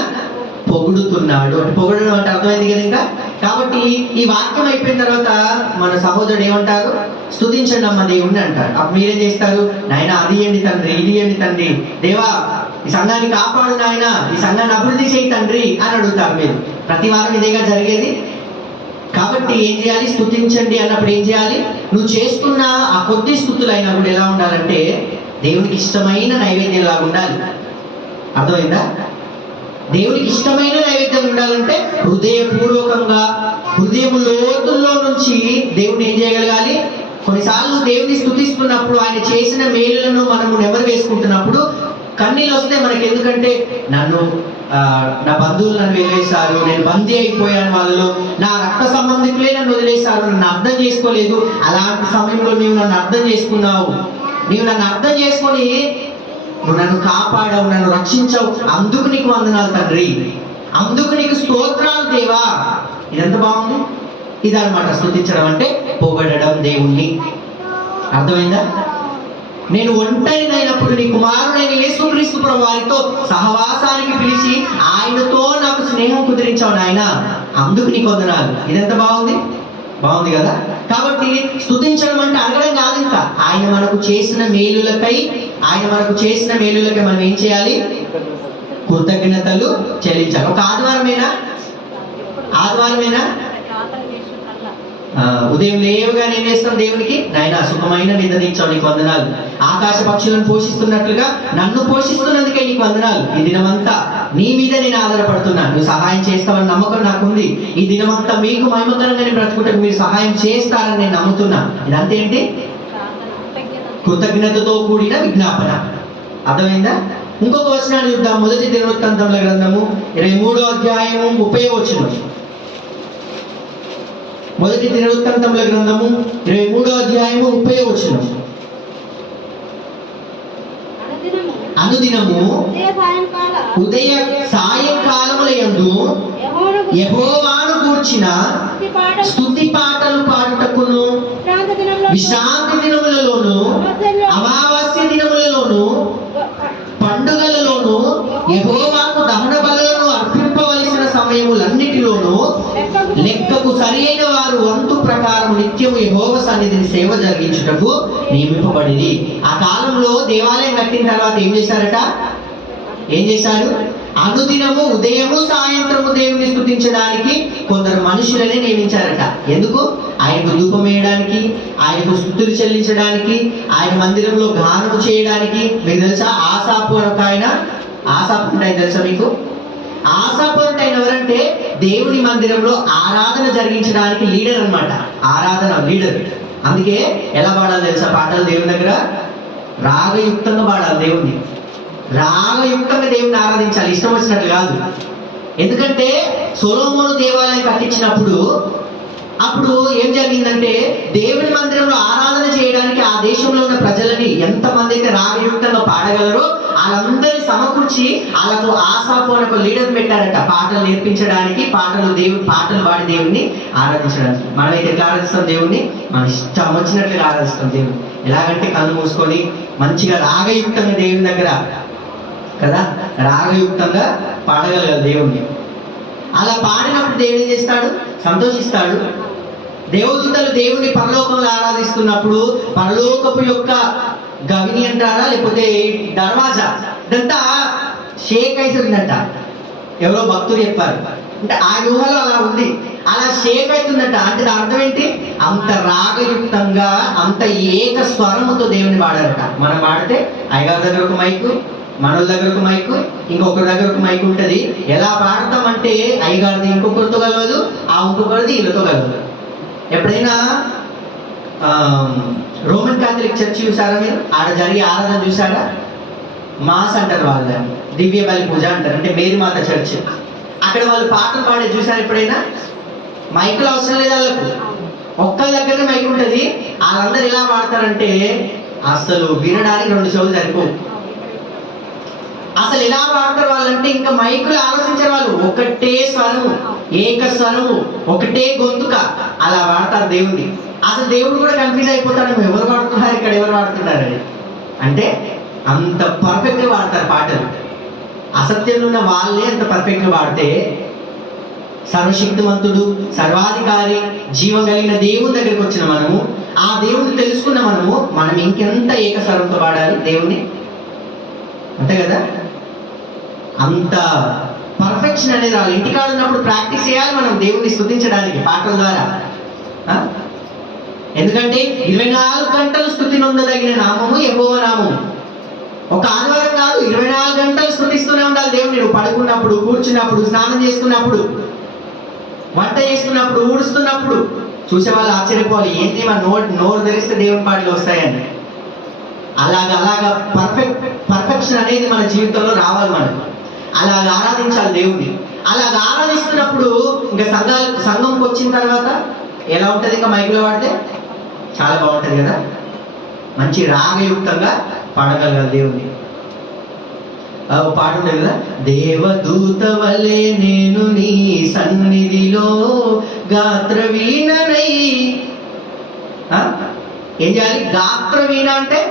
పొగుడుతున్నాడు. అంటే పొగడడం అంటే అర్థమైంది కదా ఇంకా. కాబట్టి ఈ వాక్యం అయిపోయిన తర్వాత మన సహోదరుడు ఏమంటారు? స్తుతించండి అమ్మ దేవుణ్ణి అంటారు. అప్పుడు మీరేం చేస్తారు? నాయన అది ఏంటి తండ్రి, ఇది ఏంటి తండ్రి, దేవా ఈ సంఘాన్ని కాపాడు నాయన, ఈ సంఘాన్ని అభివృద్ధి చేయి తండ్రి అని అడుగుతారు మీరు. ప్రతి వారం ఇదేగా జరిగేది. కాబట్టి ఏం చేయాలి? స్తుతించండి అన్నప్పుడు ఏం చేయాలి? నువ్వు చేస్తున్న ఆ కొద్ది స్తుతులైనా కూడా ఎలా ఉండాలంటే దేవునికి ఇష్టమైన నైవేద్యం లాగా ఉండాలి. అర్థమైందా? దేవునికి ఇష్టమైన నైవేద్యం ఉండాలంటే హృదయపూర్వకంగా, హృదయం లోతుల్లో నుంచి దేవుని ఏం చేయగలగాలి? కొన్నిసార్లు దేవుని స్తుతిస్తున్నప్పుడు, ఆయన చేసిన మేలులను మనము నెమరు వేసుకుంటున్నప్పుడు కన్నీళ్ళు వస్తే మనకి. ఎందుకంటే నా బంధువులు నన్ను వదిలేశారు, నేను బందీ అయిపోయాను వాళ్ళలో, నా రక్త సంబంధికులే నన్ను వదిలేశారు, నన్ను అర్థం చేసుకోలేదు. అలాంటి సమయంలో నీవు నన్ను అర్థం చేసుకున్నావు, నీవు నన్ను అర్థం చేసుకొని నువ్వు నన్ను కాపాడావు, నన్ను రక్షించావు, అందుకు నీకు వందనాలు తండ్రి, అందుకు నీకు స్తోత్రాలు దేవా. ఇదంతా బాగుంది. ఇదన్నమాట స్తుతించడం అంటే, పొగడడం దేవుణ్ణి. అర్థమైందా? నేను ఒంటరినైనప్పుడు నీ కుమారుడైన యేసుక్రీస్తు ప్రభువు వారితో సహవాసానికి పిలిచి ఆయనతో నాకు స్నేహం కుదిరించావు నాయన, అందుకు నీకు వందనాలు. ఇదెంత బాగుంది, బాగుంది కదా. కాబట్టి స్తుతించడం అంటే అడగడం కాదు, ఇంకా ఆయన మనకు చేసిన మేలులకై మనం ఏం చేయాలి? కృతజ్ఞతలు చెల్లించాలి. ఒక ఆదివారమేనా? ఉదయం లేవగా నేను చేస్తాను దేవునికి, నాయన సుఖమైన నిద్రనిచ్చావు, నీకు వందనాలు. ఆకాశ పక్షులను పోషిస్తున్నట్లుగా నన్ను పోషిస్తున్నందుకే నీకు వందనాలు. ఈ దినమంతా నీ మీద నేను ఆధారపడుతున్నా, నువ్వు సహాయం చేస్తావని నమ్మకం నాకుంది. ఈ దినమంతా మీకు మహిమకరంగా నేను బ్రతుకుంటే మీరు సహాయం చేస్తారని నేను నమ్ముతున్నా. ఇదంతేంటి? కృతజ్ఞతతో కూడిన విజ్ఞాపన. అర్థమైందా? ఇంకొక వచనాన్ని చూద్దాం. మొదటి దినవృత్తాంతముల గ్రంథము 23వ అధ్యాయము 30వ వచనం. మొదటి దినవృత్తాంతముల గ్రంథము 23వ అధ్యాయము 30వ వచనం. అనుదినము ఉదయ సాయంకాలములయందు యెహోవాను గూర్చిన స్తుతి పాటలు పాడుటకును, విశ్రాంతి దినములలోను, అమావాస్య దినములలోను, పండుగలలోను, యెహోవాకు దహన బలులను అర్పింపవలసిన సమయములన్నిటిలోనూ లెక్కకు సరి అయిన వారు వంతు ప్రకారం నిత్యము యెహోవా సన్నిధిని సేవ జరిగించుటకు నియమింపబడింది. ఆ కాలంలో దేవాలయం కట్టిన తర్వాత ఏం చేశారు? అనుదినము ఉదయము సాయంత్రము దేవుని స్తుతించడానికి కొందరు మనుషులనే నియమించారట. ఎందుకు? ఆయనకు ధూపం వేయడానికి, ఆయనకు స్తుతులు చెల్లించడానికి, ఆయన మందిరంలో గానము చేయడానికి. మీకు తెలుసా? ఆసాపు అంటే తెలుసా మీకు? ఆసాపు అంటే ఆయన ఎవరంటే దేవుని మందిరంలో ఆరాధన జరిగించడానికి లీడర్ అన్నమాట. ఆరాధన లీడర్. అందుకే ఎలా పాడాలి తెలుసా పాటలు దేవుని దగ్గర? రాగయుక్తంగా పాడాలి దేవుణ్ణి, రాగయుక్తంగా దేవుని ఆరాధించాలి, ఇష్టం వచ్చినట్లు కాదు. ఎందుకంటే సొలొమోను దేవాలయం కట్టించినప్పుడు అప్పుడు ఏం జరిగిందంటే దేవుని మందిరంలో ఆరాధన చేయడానికి ఆ దేశంలో ఉన్న ప్రజలని ఎంతమంది అయితే రాగయుక్తంగా పాడగలరో వాళ్ళందరినీ సమకూర్చి వాళ్ళకు ఆసాపు అనే ఒక లీడర్ పెట్టారట, పాటలు నేర్పించడానికి, పాటలు పాడి దేవుణ్ణి ఆరాధించడానికి. మనమైతే ఎట్లా ఆరాధిస్తాం దేవుణ్ణి? మన ఇష్టం వచ్చినట్లుగా ఆరాధిస్తాం దేవుని. ఎలాగంటే కళ్ళు మూసుకొని మంచిగా రాగయుక్తంగా దేవుని దగ్గర కదా రాగయుక్తంగా పాడగలగాలి దేవుణ్ణి. అలా పాడినప్పుడు దేవుడు ఏం చేస్తాడు? సంతోషిస్తాడు. దేవదూతలు దేవుని పరలోకంలో ఆరాధిస్తున్నప్పుడు పరలోకపు యొక్క గవిని అంటారా లేకపోతే దర్వాజా ఇదంతా షేక్ అవుతుందంట. ఎవరో భక్తులు చెప్పారు. అంటే ఆ ఊహలో అలా ఉంది, అలా షేక్ అవుతుందట. అంటే దాని అర్థం ఏంటి? అంత రాగయుక్తంగా అంత ఏక స్వరముతో దేవుని పాడారట. మనం పాడితే అయ్యగారి దగ్గర ఒక మైకు, మనోళ్ళ దగ్గర ఒక మైకు, ఇంకొకరి దగ్గర ఒక మైకు ఉంటుంది. ఎలా పాడతామంటే అయ్యగారిది ఇంకొకరితో కలవదు, ఆ ఇంకొకరిది వీళ్ళతో కలవదు. ఎప్పుడైనా రోమన్ కాథలిక్ చర్చ్ చూసారా మీరు? ఆడ జరిగే ఆరాధన చూసారా? మాస్ అంటారు వాళ్ళని, దివ్య బలి పూజ అంటారు, అంటే మేరీ మాత చర్చ్. అక్కడ వాళ్ళు పాటలు పాడే చూసారు ఎప్పుడైనా? మైకులు అవసరం లేదు వాళ్ళకు, ఒక్కరి దగ్గరనే మైక్ ఉంటుంది. వాళ్ళందరూ ఎలా పాడతారంటే అసలు వినడానికి 2 చెవులు సరిపోవు. అసలు ఎలా పాడతారు వాళ్ళంటే ఇంకా మైకులు ఆలోచించారు వాళ్ళు. ఒకటే స్వరము, ఏక స్వరము, ఒకటే గొంతుక, అలా పాడతారు దేవుణ్ణి. అసలు దేవుడు కూడా కన్ఫ్యూజ్ అయిపోతాడు, ఎవరు పాడుతున్నారు ఇక్కడ, ఎవరు పాడుతున్నారు అని. అంటే అంత పర్ఫెక్ట్గా పాడతారు పాటలు. అసత్యంలో ఉన్న వాళ్ళే అంత పర్ఫెక్ట్గా పాడితే సర్వశక్తిమంతుడు, సర్వాధికారి, జీవం కలిగిన దేవుని దగ్గరికి వచ్చిన మనము, ఆ దేవుని తెలుసుకున్న మనం ఇంకెంత ఏకస్వరంతో పాడాలి దేవుణ్ణి, అంతే కదా? అంత పర్ఫెక్షన్ అనేది రావాలి. ఇంటికాడ ఉన్నప్పుడు ప్రాక్టీస్ చేయాలి మనం దేవుణ్ణి స్తుతించడానికి పాటల ద్వారా. ఎందుకంటే 24 గంటలు స్తుతి నొందదగిన నామము యెహోవా నామము. ఒక ఆదివారం కాదు, 24 గంటలు స్తుతిస్తూనే ఉండాలి దేవుని. నువ్వు పడుకున్నప్పుడు, కూర్చున్నప్పుడు, స్నానం చేసుకున్నప్పుడు, వంట చేసుకున్నప్పుడు, ఊడుస్తున్నప్పుడు. చూసే వాళ్ళు ఆశ్చర్యపోవాలి, ఏంటి మన నోరు ధరిస్తే దేవుని పాటలు వస్తాయని. అలాగా పర్ఫెక్షన్ అనేది మన జీవితంలో రావాలి. మనం అలాగ ఆరాధించాలి దేవుణ్ణి. అలాగ ఆరాధిస్తున్నప్పుడు ఇంకా సంఘంకి వచ్చిన తర్వాత ఎలా ఉంటుంది? ఇంకా మైకులో పాడితే చాలా బాగుంటుంది కదా, మంచి రాగయుక్తంగా పాడగలగాలి దేవుణ్ణి. పాట ఉంటుంది కదా, దేవదూత వలె నేను నీ సన్నిధిలో గాత్ర వీణనై. ఏం చేయాలి? గాత్ర వీణ అంటే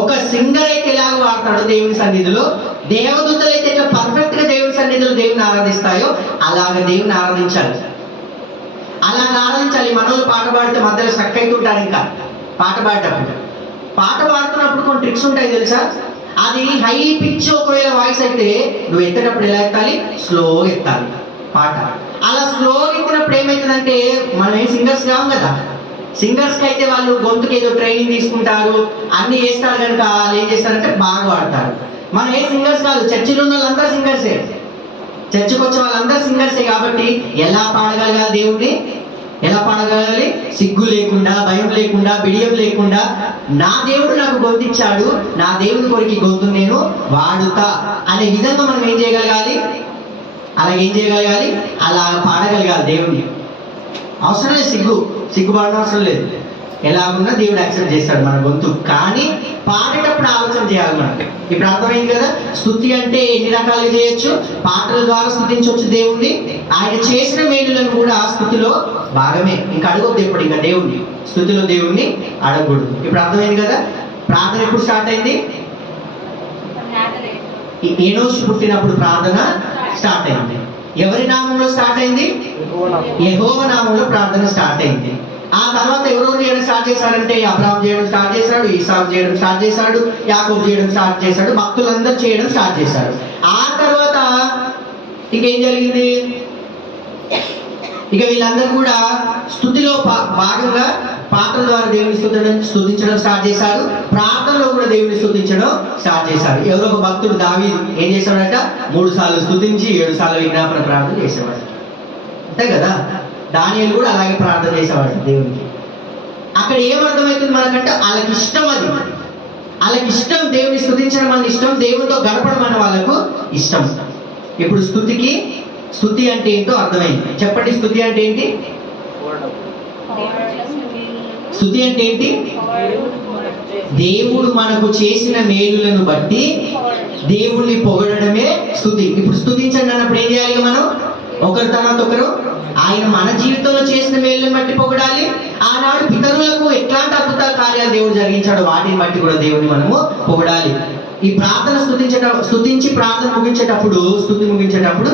ఒక సింగర్ అయితే ఎలాగ వాడతాడు దేవుని సన్నిధిలో, దేవదూతలు అయితే ఎట్లా పర్ఫెక్ట్ గా దేవుని సన్నిధిలో దేవుని ఆరాధిస్తాయో అలాగ దేవుని ఆరాధించాలి. అలాగ ఆరాధించాలి. మనోళ్ళు పాట పాడితే మధ్యలో స్టక్ అవుతుంటారు. ఇంకా పాట పాడుతున్నప్పుడు కొన్ని ట్రిక్స్ ఉంటాయి తెలుసా? అది హై పిచ్ ఒకవేళ వాయిస్ అయితే నువ్వు ఎత్తేటప్పుడు ఎలా ఎత్తాలి? స్లోగా ఎత్తాలి పాట. అలా స్లోగా ఎత్తినప్పుడు ఏమవుతుందంటే మనం ఏం సింగర్స్ కావు కదా. సింగర్స్కి అయితే వాళ్ళు గొంతుకి ఏదో ట్రైనింగ్ తీసుకుంటారు, అన్ని చేస్తారు కనుక వాళ్ళు ఏం చేస్తారంటే బాగా పాడతారు. మనం ఏ సింగర్స్ కాదు, చర్చిలో ఉన్న వాళ్ళందరూ సింగర్సే, చర్చికి వచ్చే వాళ్ళందరూ సింగర్సే. కాబట్టి ఎలా పాడగలగాలి దేవుణ్ణి? ఎలా పాడగలగాలి? సిగ్గు లేకుండా, భయం లేకుండా, బిడియం లేకుండా, నా దేవుడు నాకు గొంతిచ్చాడు, నా దేవుని కొరికి గొంతు నేను వాడుతా అనే విధంగా మనం ఏం చేయగలగాలి? అలా పాడగలగాలి దేవుణ్ణి. అవసరం లేదు సిగ్గుపడడం అవసరం లేదు. ఎలాగున్నా దేవుడు యాక్సెప్ట్ చేస్తాడు మన గొంతు. కానీ పాడేటప్పుడు ఆలోచన చేయాలి మనం. ఇప్పుడు అర్థమైంది కదా, స్తుతి అంటే ఎన్ని రకాలుగా చేయొచ్చు. పాటల ద్వారా స్తుతించవచ్చు దేవుణ్ణి. ఆయన చేసిన మేలులను కూడా స్తుతిలో భాగమే. ఇంకా అడగొద్దు ఎప్పుడు, ఇంకా దేవుణ్ణి స్తుతిలో దేవుణ్ణి అడగకూడదు. ఇప్పుడు అర్థమైంది కదా. ప్రార్థన ఎప్పుడు స్టార్ట్ అయింది? ఏనోషు పుట్టినప్పుడు ప్రార్థన స్టార్ట్ అయింది. ఎవరి నామంలో స్టార్ట్ అయింది? యెహోవా నామంలో ప్రార్థన స్టార్ట్ అయింది. ఆ తర్వాత ఎవరెవరు చేయడం స్టార్ట్ చేశారంటే అబ్రాహాం చేయడం స్టార్ట్ చేశాడు, ఇసాకు చేయడం స్టార్ట్ చేశాడు, యాకోబు చేయడం స్టార్ట్ చేశాడు, భక్తులందరూ చేయడం స్టార్ట్ చేశారు. ఆ తర్వాత ఇంకేం జరిగింది? ఇక వీళ్ళందరూ కూడా స్తుతిలో భాగంగా పాటల ద్వారా దేవుని స్తుతించడం స్టార్ట్ చేశారు. ప్రార్థనలో కూడా దేవుని స్తుతించడం స్టార్ట్ చేశారు. ఎవరో ఒక భక్తుడు దావీదు ఏం చేశాడట? 3 సార్లు స్తుతించి 7 సార్లు విజ్ఞాపన ప్రార్థన చేసేవాడు, అంతే కదా. దానియేలు కూడా అలాగే ప్రార్థన చేసేవాడు దేవునికి. అక్కడ ఏమర్థమవుతుంది మనకంటే వాళ్ళకి ఇష్టం, వాళ్ళకి ఇష్టం దేవుని స్తుతించడం అని ఇష్టం, దేవునితో గడపడం అని వాళ్ళకు ఇష్టం. ఇప్పుడు స్తుతి అంటే ఏంటో అర్థమైంది. చెప్పండి, స్తుతి అంటే ఏంటి? స్తుతి అంటే ఏంటి? దేవుడు మనకు చేసిన మేలులను బట్టి దేవుణ్ణి పొగడమే స్తుతి. ఇప్పుడు స్తుతించండి అన్నప్పుడు ఏం చేయాలి మనం? ఒకరి తర్వాత ఒకరు ఆయన మన జీవితంలో చేసిన మేలులను బట్టి పొగడాలి. ఆనాడు పితరులకు ఎట్లాంటి అద్భుత కార్యాలు దేవుడు జరిగించాడో వాటిని బట్టి కూడా దేవుని మనము పొగడాలి. ఈ ప్రార్థన స్తుతించి ప్రార్థన స్తుతి ముగించేటప్పుడు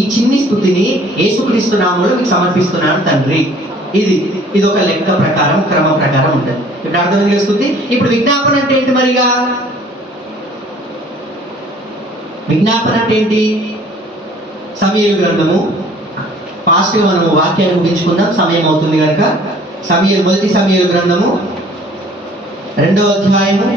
ఈ చిన్ని స్తుతిని యేసుక్రీస్తు నామములో మీకు సమర్పిస్తున్నాను తండ్రి. ఇది ఒక లెక్క ప్రకారం, క్రమ ప్రకారం ఉంటుంది. ఇప్పుడు అర్థమైంది స్తుతి. ఇప్పుడు విజ్ఞాపన అంటే ఏంటి? మరిగా విజ్ఞాపన అంటే ఏంటి? సమూయేలు గ్రంథము, ఫాస్ట్ గా మనము వాక్యాన్ని ముగించుకుందాం, సమయం అవుతుంది కనుక. మొదటి సమూయేలు గ్రంథము 2వ అధ్యాయము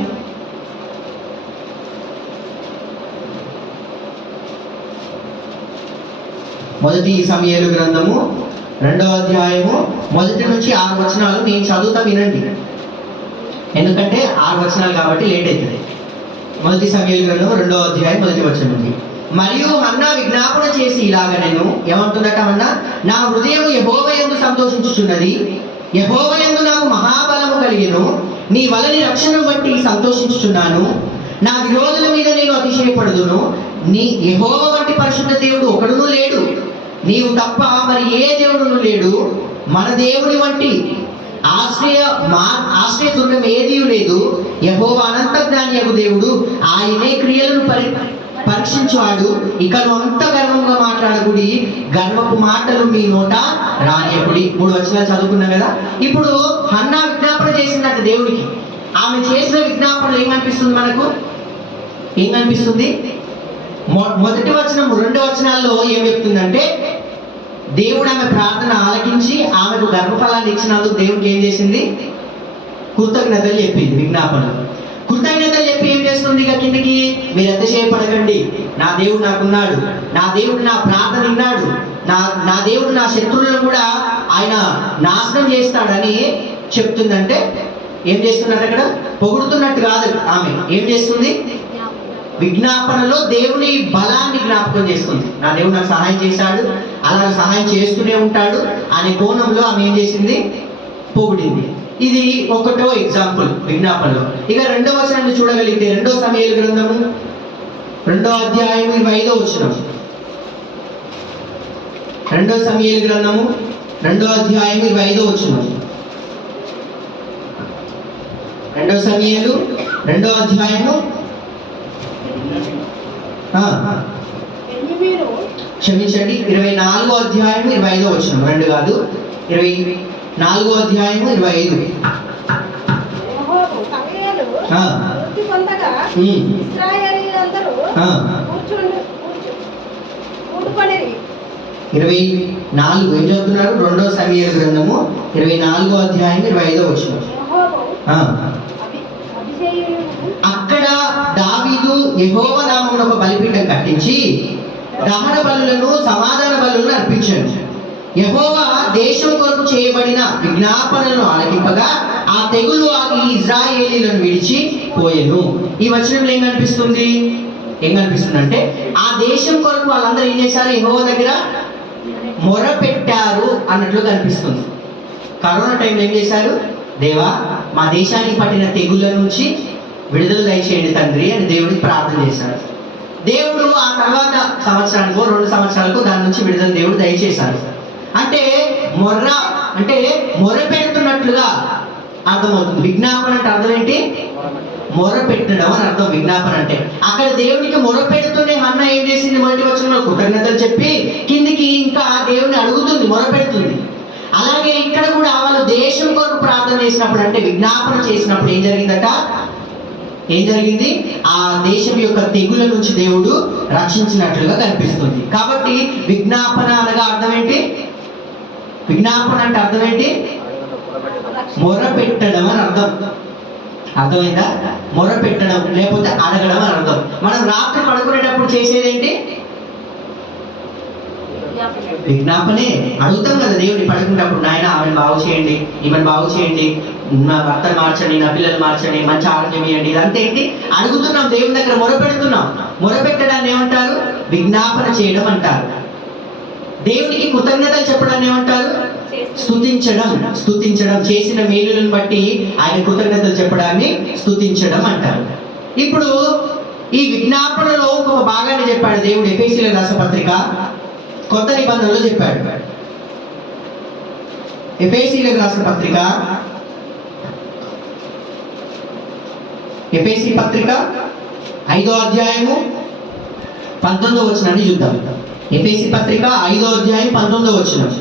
2వ అధ్యాయము 1 నుంచి 6 వచనాలు నేను చదువుతా, వినండి. ఎందుకంటే 6 వచనాలు కాబట్టి లేట్ అవుతుంది. మొదటి సమూయేలు గ్రంథం 2వ అధ్యాయం 1వ వచనం నుంచి. మరియు హన్నా విజ్ఞాపన చేసి ఇలాగ నేను ఏమంటుందట? హన్నా, నా హృదయం యెహోవా యందు సంతోషించుచున్నది, యెహోవా యందు నాకు మహాబలము కలిగెను, నీ వలని రక్షణ బట్టి సంతోషించుచున్నాను, నా విరోధుల మీద నేను అతిశయపడుదును. నీ యెహోవా వంటి పరిశుద్ధ దేవుడు ఒకడును లేడు, నీవు తప్ప మరి ఏ దేవుడును లేడు. మన దేవుని వంటి ఆశ్రయదుర్గం ఏదీ లేదు. యెహోవా అనంత జ్ఞానియగు దేవుడు, ఆయనే క్రియలను పరీక్షించువాడు. ఇక నువ్వు అంత గర్వంగా మాట్లాడకుడి, గర్వపు మాటలు మీ నోట రానియకుడి. 3 వచనాలు చదువుకున్నాం కదా. ఇప్పుడు హన్నా విజ్ఞాపన చేసిందట దేవుడికి. ఆమె చేసిన విజ్ఞాపనలు ఏమనిపిస్తుంది మనకు? ఏమనిపిస్తుంది? మొదటి వచనం 2 వచనాల్లో ఏం చెప్తుందంటే, దేవుడు ఆమె ప్రార్థన ఆలకించి ఆమెకు గర్భఫలాన్ని ఇచ్చినందుకు దేవుడికి ఏం చేసింది? కృతజ్ఞతలు చెప్పింది. కృతజ్ఞతలు చెప్పి ఏం చేస్తుంది? ఇక కిందికి, మీరు అతిశయపడకండి, నా దేవుడు నాకున్నాడు, నా దేవుడు నా ప్రార్థన విన్నాడు, నా దేవుడు నా శత్రువులను కూడా ఆయన నాశనం చేస్తాడని చెప్తుందంటే ఏం చేస్తున్నట్టు? అక్కడ పొగుడుతున్నట్టు కాదు. ఆమె ఏం చేస్తుంది? విజ్ఞాపనలో దేవుని బలాన్ని జ్ఞాపకం చేస్తుంది. నా దేవుడు నాకు సహాయం చేశాడు, అలా సహాయం చేస్తూనే ఉంటాడు అనే కోణంలో ఆమె ఏం చేసింది? పొగిడింది. ఇది ఒకటో ఎగ్జాంపుల్ విజ్ఞాపనలో. ఇక 2వ వచనాన్ని చూడగలిగితే 2వ సమూయేలు గ్రంథము 2వ అధ్యాయం 25వ వచనం. 2వ సమూయేలు గ్రంథము 2వ అధ్యాయం 25వ వచనం. 2వ సమూయేలు 2వ అధ్యాయము క్షమించండి 24వ అధ్యాయం 25వ వచనం. 2 కాదు, 24వ అధ్యాయం 25. ఏం చదువుతున్నారు? 2వ సమూయేలు గ్రంథము 24వ అధ్యాయం 25వ వచనం. అక్కడ దావీదు యెహోవా నామమున ఒక బలిపీఠం కట్టించి దహన బలులను సమాధాన బలులను అర్పించాడు. యెహోవా దేశం కొరకు చేయబడిన విజ్ఞాపనలను ఆలకింపగా ఆ తెగులు ఆగి ఇశ్రాయేలీయులను విడిచి పోయెను. ఈ వచనంలో ఏం కనిపిస్తుంది అంటే ఆ దేశం కొరకు వాళ్ళందరూ ఏం చేశారు? యెహోవా దగ్గర మొర పెట్టారు అన్నట్లు కనిపిస్తుంది. కరోనా టైంలో ఏం చేశారు? దేవా, మా దేశానికి పట్టిన తెగుళ్ళ నుంచి విడుదల దయచేయండి తండ్రి అని దేవుడికి ప్రార్థన చేశారు. దేవుడు ఆ తర్వాత సంవత్సరానికో 2 సంవత్సరాలకు దాని నుంచి విడుదల దేవుడు దయచేశారు. అంటే మొర పెడుతున్నట్లుగా అర్థమవుతుంది. విజ్ఞాపన అంటే అర్థం ఏంటి? మొర పెట్టడం అని అర్థం విజ్ఞాపన అంటే. అక్కడ దేవునికి మొర పెడుతూనే హన్నా ఏం చేసింది? మొదటి వచనంలో కృతజ్ఞతలు చెప్పి కిందికి ఇంకా దేవుని అడుగుతుంది, మొర పెడుతుంది. అలాగే ఇక్కడ కూడా వాళ్ళు దేశం కొరకు ప్రార్థన చేసినప్పుడు, అంటే విజ్ఞాపన చేసినప్పుడు ఏం జరిగింది? ఆ దేశం యొక్క తెగుల నుంచి దేవుడు రక్షించినట్లుగా కనిపిస్తుంది. కాబట్టి విజ్ఞాపన అనగా అర్థం ఏంటి? విజ్ఞాపన అంటే అర్థం ఏంటి? మొర పెట్టడం అని అర్థం. అర్థమైందా? మొర పెట్టడం లేకపోతే అడగడం అని అర్థం. మనం రాత్రి పడుకునేటప్పుడు చేసేది ఏంటి? విజ్ఞాపనే. అడుగుతాం కదా దేవుడిని పడుకునేటప్పుడు, నాయన ఆమెను బాగు చేయండి, ఈమెను బాగు చేయండి, నా భర్తను మార్చండి, నా పిల్లలు మార్చండి, మంచి ఆరోగ్యం ఇవ్వండి. ఇదంతా ఏంటి? అడుగుతున్నాం, దేవుని దగ్గర మొరపెడుతున్నాం. మొరపెట్టడాన్ని ఏమంటారు? విజ్ఞాపన చేయడం అంటారు. దేవునికి కృతజ్ఞతలు చెప్పడాన్ని ఏమంటారు? స్తుతించడం. స్తుతించడం, చేసిన మేలులను బట్టి ఆయన కృతజ్ఞతలు చెప్పడాన్ని స్తుతించడం అంటారు. ఇప్పుడు ఈ విజ్ఞాపనలో ఒక భాగాన్ని చెప్పాడు దేవుడు. ఎఫెసీయులకు రాసిన పత్రిక కొత్త నిబంధనలో చెప్పాడు. ఎఫెసీయులకు రాసిన పత్రిక, ఎఫెసీ పత్రిక 5వ అధ్యాయము 19వ వచనాన్ని చూద్దాం. ఎఫెసీ పత్రిక 5వ అధ్యాయం 19వ వచనం.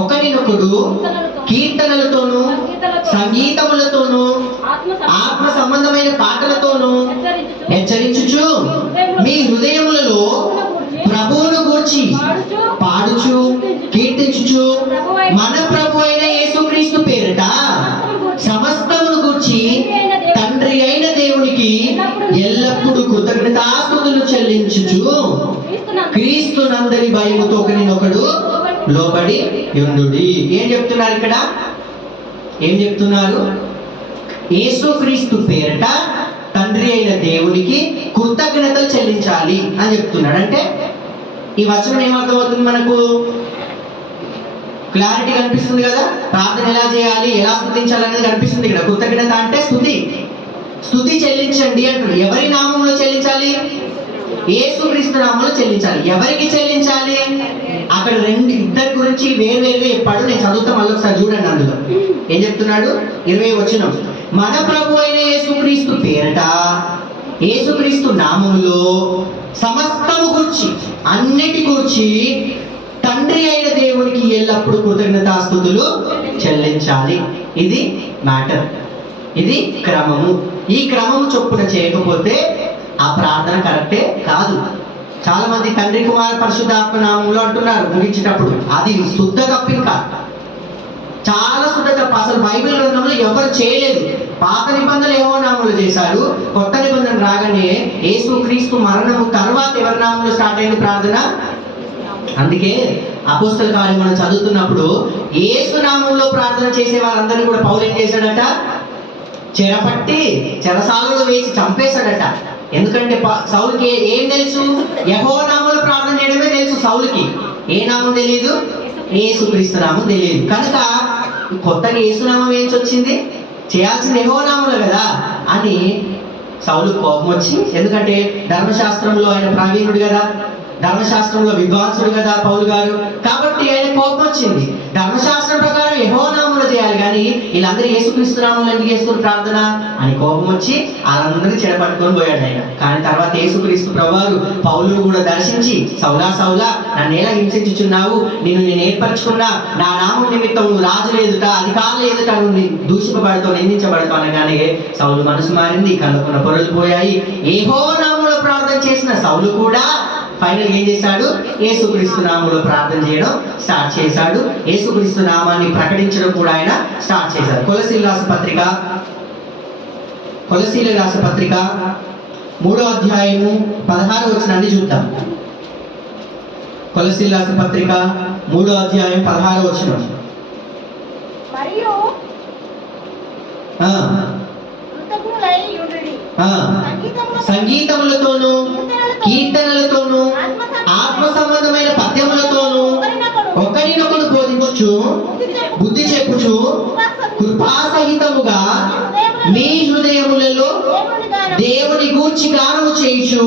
ఒకరినొకడు కీర్తనలతోనూ సంగీతములతోనూ ఆత్మ సంబంధమైన పాటలతోనూ హెచ్చరించుచు మీ హృదయములలో ప్రభువును గూర్చి పాడుచు కీర్తించుచు మన ప్రభు అయిన యేసుక్రీస్తు పేరిట సమస్తమును గూర్చి తండ్రి అయిన దేవునికి ఎల్లప్పుడూ కృతజ్ఞతాస్తుతులు చెల్లించుచు క్రీస్తునందరి భయముతో ఒకరినొకడు లోబడి ఉండుడి. ఏం చెప్తున్నారు ఇక్కడ? ఏం చెప్తున్నారు? యేసుక్రీస్తు పేరిట తండ్రి అయిన దేవునికి కృతజ్ఞతలు చెల్లించాలి అని చెప్తున్నాడు. అంటే ఈ వచనం ఏమర్థమవుతుంది? మనకు క్లారిటీ కనిపిస్తుంది కదా. ప్రార్థన ఎలా చేయాలి, ఎలా స్తుతించాలి అనేది కనిపిస్తుంది ఇక్కడ. కృతజ్ఞత అంటే స్తుతి చెల్లించండి అంటారు. ఎవరి నామంలో చెల్లించాలి? యేసుక్రీస్తు నామంలో చెల్లించాలి. ఎవరికి చెల్లించాలి? అక్కడ ఇద్దరి గురించి వేరువేరుగా చెప్పాడు. నేను చదువుతా, మళ్ళీ ఒకసారి చూడండి. అందులో ఏం చెప్తున్నాడు? 20వ వచనం. మన ప్రభు అయిన యేసుక్రీస్తు పేరట, యేసుక్రీస్తు నామములో సమస్తము గురించి, అన్నిటి గురించి తండ్రి అయిన దేవునికి ఎల్లప్పుడూ కృతజ్ఞతాస్తుతులు చెల్లించాలి. ఇది మ్యాటర్, ఇది క్రమము. ఈ క్రమము చొప్పున చేయకపోతే ఆ ప్రార్థన కరెక్టే కాదు. చాలా మంది తండ్రి కుమార పరిశుద్ధాత్మ నామంలో అంటున్నారు ముగించేటప్పుడు. అది శుద్ధ తప్పింక, చాలా శుద్ధ తప్పు. అసలు బైబిల్ గ్రంథంలో ఎవరు చేయలేదు. పాత నిబంధనలు యెహోవా నామంలో చేశారు. కొత్త నిబంధన రాగానే యేసుక్రీస్తు మరణము తర్వాత ఎవరి నామంలో స్టార్ట్ అయింది ప్రార్థన? అందుకే అపోస్తల కార్యం మనం చదువుతున్నప్పుడు యేసు నామంలో ప్రార్థన చేసే వారందరినీ కూడా పౌలు ఏం చేశాడట? చెరపట్టి చెరసాలలో వేసి చంపేశాడట. ఎందుకంటే సౌలుకి ఏం తెలుసు? యెహోవా నామంలో ప్రార్థన చేయడమే తెలుసు సౌలుకి. ఏ నామం తెలియదు? యేసుక్రీస్తు నామం తెలియదు. కనుక కొత్తగా యేసునామం ఏంచి వచ్చింది? చేయాల్సింది యెహోవా నామంలో కదా అని సౌలు కోపం వచ్చి, ఎందుకంటే ధర్మశాస్త్రంలో ఆయన ప్రావీణుడు కదా, ధర్మశాస్త్రంలో విద్వాంసుడు కదా పౌలు గారు, కాబట్టి ఆయన కోపం వచ్చింది. ధర్మశాస్త్రం ప్రకారం యెహోవా నామంలో చేయాలి, కానీ వీళ్ళందరూ యేసుక్రీస్తు నామంలో ఎందుకు చేస్తున్నారు ప్రార్థన అని కోపం వచ్చి వాళ్ళందరినీ చెడపట్టుకొని పోయాడు ఆయన. కానీ తర్వాత యేసుక్రీస్తు ప్రభువారు పౌలును కూడా దర్శించి, సౌలా సౌలా నన్ను ఎలా హింసించుచున్నావు, నేను ఏర్పరచుకున్నా నా నామం నిమిత్తం నువ్వు రాజుల ఎదుట, అధికారుల ఎదుట నువ్వు దూషింపబడతావు, నిందించబడతావు అనగానే సౌలు మనసు మారింది, కనుక్కున్న పొరలు పోయాయి. యెహోవా నామంలో ప్రార్థన చేసిన సౌలు కూడా ఫైనల్ ఏం చేశాడు? యేసుక్రీస్తు నామంలో ప్రార్థన చేయడం స్టార్ట్ చేశాడు. యేసుక్రీస్తు నామాన్ని ప్రకటించడం కూడా ఆయన స్టార్ట్ చేశాడు. కొలసీయులకు రాసిన పత్రిక 3వ అధ్యాయము 16వ వచనాన్ని చూద్దాం. కొలసీయులకు రాసిన పత్రిక 3వ అధ్యాయం 16వ వచనం. మరియు సంగీతములతోనూ కీర్తనలతోనూ ఆత్మ సంబంధమైన పద్యములతోనూ ఒకరినొకడు బోధించుచు బుద్ధి చెప్పుచు కృపాసహితముగా మీ హృదయములలో దేవుని గూర్చి గానము చేయుచు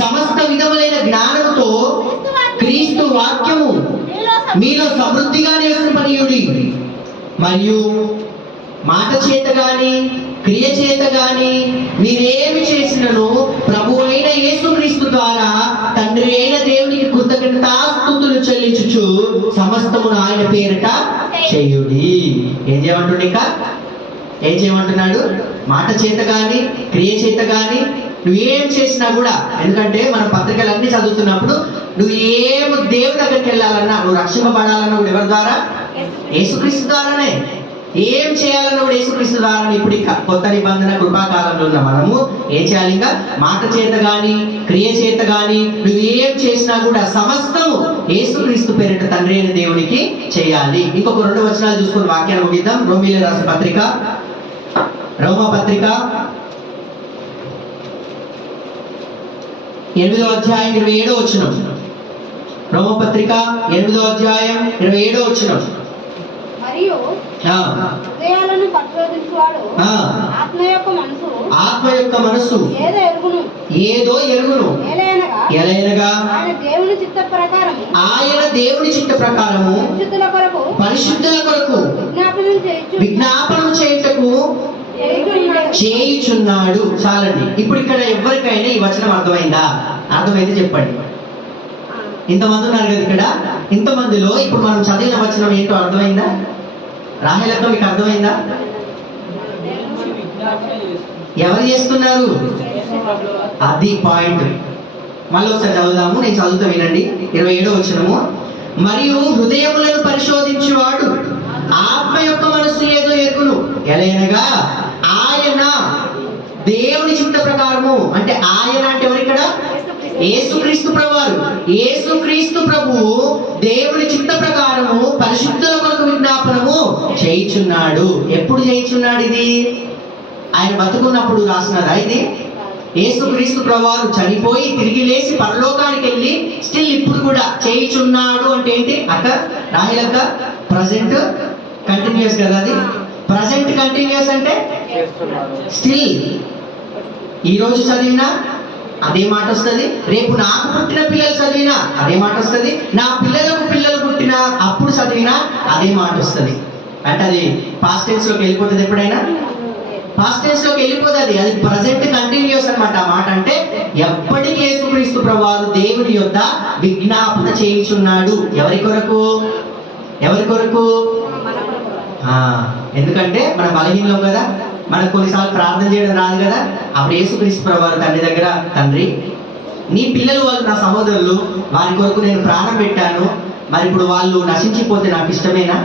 సమస్త విధములైన జ్ఞానముతో క్రీస్తు వాక్యము మీలో సమృద్ధిగా నివసింపనీయుడి. మరియు మాట చేత గాని క్రియ చేత గాని మీరేమి చేసినను ప్రభు అయిన యేసుక్రీస్తు ద్వారా తండ్రి అయిన దేవునికి కృతజ్ఞతాస్తుతులు చెల్లించుచు సమస్తమును ఆయన పేరిట చేయుడి. ఏం చేయమంటుండే? ఇంకా ఏం చేయమంటున్నాడు? మాట చేత గాని క్రియ చేత గాని నువ్వేం చేసినా కూడా, ఎందుకంటే మనం పత్రికలన్నీ చదువుతున్నప్పుడు నువ్వు ఏం దేవుడి దగ్గరికి వెళ్ళాలన్నా, నువ్వు రక్షింపబడాలన్నా కూడా ఎవరి ద్వారా? యేసుక్రీస్తు ద్వారానే. ఏం చేయాలన్నా కూడా యేసుక్రీస్తు ద్వారా. ఇప్పుడు కొత్త నిబంధన కృపాకాలంలో ఉన్న మనము ఏం చేయాలి? ఇంకా మాట చేత గాని క్రియ చేత గాని నువ్వు ఏం చేసినా కూడా సమస్తము యేసుక్రీస్తు పేరిట తండ్రి అయిన దేవునికి చేయాలి. ఇంకొక 2 వచనాలు చూసుకుని వాక్యాన్ని ముగిద్దాం. రోమీయులకు రాసిన పత్రిక, రోమా పత్రిక 8వ అధ్యాయం 27వ వచనం. రోమపత్రిక 8వ అధ్యాయం 27వ వచనం. మరియు హృదయాలను పరిశోధించువాడు ఆత్మ యొక్క మనసు ఏదో ఎరుగును ఎలయనగా ఆయన దేవుని చిత్త ప్రకారము పరిశుద్ధుల కొరకు విజ్ఞాపనం చేయుటకు చేయుచున్నాడు. చాలండి. ఇప్పుడు ఇక్కడ ఎవరికైనా ఈ వచనం అర్థమైతే చెప్పండి. ఇంతమంది ఉన్నారు కదా ఇక్కడ. ఇంతమందిలో ఇప్పుడు మనం చదివిన వచనం ఏంటో అర్థమైందా? రాహేలక్క మీకు అర్థమైందా? ఎవరు చేస్తున్నారు? అది పాయింట్. మళ్ళీ ఒకసారి చదువుదాము. నేను చదువుతా వినండి. 27వ వచనము. మరియు హృదయములను పరిశోధించువాడు ఆత్మ యొక్క మనస్సు ఏదో ఎరుగును ఎలయనగా ఆయన దేవుని చిత్త ప్రకారము. అంటే ఆయన అంటే ఎవరు ఇక్కడ? యేసుక్రీస్తు ప్రభువారు. యేసుక్రీస్తు ప్రభువు దేవుని చిత్త ప్రకారము పరిశుద్ధుల కొరకు విజ్ఞాపనము చేయుచున్నాడు. ఎప్పుడు చేయుచున్నాడు? ఇది ఆయన బతుకున్నప్పుడు రాసినదా ఇది? యేసుక్రీస్తు ప్రభువారు చనిపోయి తిరిగి లేచి పరలోకానికి వెళ్ళి స్టిల్ ఇప్పుడు కూడా చేయుచున్నాడు. అంటే ఏంటి అక్క? రాహిలక్క ప్రజెంట్ కంటిన్యూస్ కదా అది. ప్రజెంట్ కంటిన్యూస్ అంటే స్టిల్. ఈ రోజు చదివినా అదే మాట వస్తుంది. రేపు నాకు పుట్టిన పిల్లలు చదివినా అదే మాట వస్తుంది. నా పిల్లలు పుట్టినా అప్పుడు చదివినా అదే మాట వస్తుంది. అంటే అది పాస్ట్ టెన్స్ లోకి వెళ్ళిపోతుంది. ఎప్పుడైనా పాస్ట్ టెన్స్ లోకి వెళ్ళిపోతుంది. అది ప్రజెంట్ కంటిన్యూస్ అన్నమాట. ఆ మాట అంటే ఎప్పటికీ యేసుక్రీస్తు ప్రభువారు దేవుని యొద్ద విజ్ఞాపన చేయుచున్నాడు. ఎవరి కొరకు? ఎందుకంటే మన బలహీనలో కదా, మనకు కొన్నిసార్లు ప్రార్థన చేయడం రాదు కదా. అప్పుడు యేసుక్రీస్తు ప్రభువారు తండ్రి దగ్గర, తండ్రి నీ పిల్లలు వాళ్ళు నా సహోదరులు, వారి కొరకు నేను ప్రాణం పెట్టాను, మరి ఇప్పుడు వాళ్ళు నశించిపోతే నాకు ఇష్టమేనా?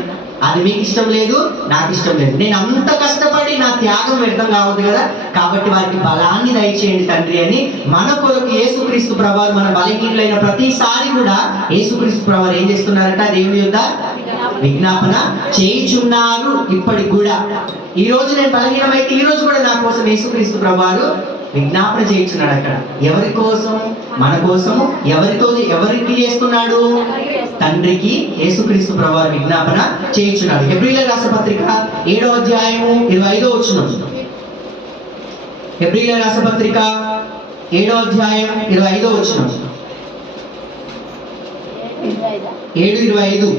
అది మీకు ఇష్టం లేదు, నాకు ఇష్టం లేదు. నేను అంత కష్టపడి నా త్యాగం వ్యర్థం కావద్దు కదా. కాబట్టి వారికి బలాన్ని దయచేయండి తండ్రి అని మన కొరకు యేసుక్రీస్తు ప్రభువారు మన బలహీనులైన ప్రతిసారి కూడా యేసుక్రీస్తు ప్రభువారు ఏం చేస్తున్నారట? దేవుని యొద్ద విజ్ఞాపన చేయుచున్నారు. ఇప్పటికి కూడా ఈ రోజు నేను బలహీనమైతే ఈ రోజు కూడా నా కోసం యేసుక్రీస్తు ప్రభువారు విజ్ఞాపన చేయించున్నాడు. అక్కడ ఎవరి కోసం? మన కోసము. ఎవరికి చేస్తున్నాడు? తండ్రికి యేసుక్రీస్తు ప్రభువారు విజ్ఞాపన చేయించున్నాడు. హెబ్రీయుల రాసిన పత్రిక 7వ అధ్యాయము 25వ వచనం. హెబ్రీయుల రాసిన పత్రిక 7వ అధ్యాయం 25వ వచనం. 7:25.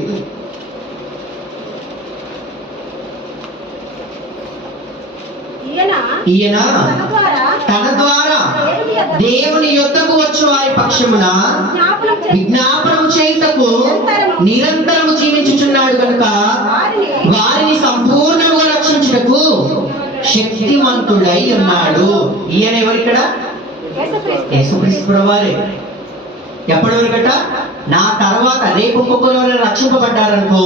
ఈయన తన ద్వారా దేవుని యొద్దకు వచ్చు వారి పక్షమున విజ్ఞాపనం చేయుటకు నిరంతరము జీవించుచున్నాడు కనుక వారిని సంపూర్ణంగా రక్షించుటకు శక్తిమంతుడై ఉన్నాడు. ఈయన ఎవరిక్కడ? యేసుక్రీస్తు ప్రభువారే. ఎప్పటి వరకట? నా తర్వాత రేపు ఇంకొకరు ఎవరైనా రక్షింపబడ్డారనుకో,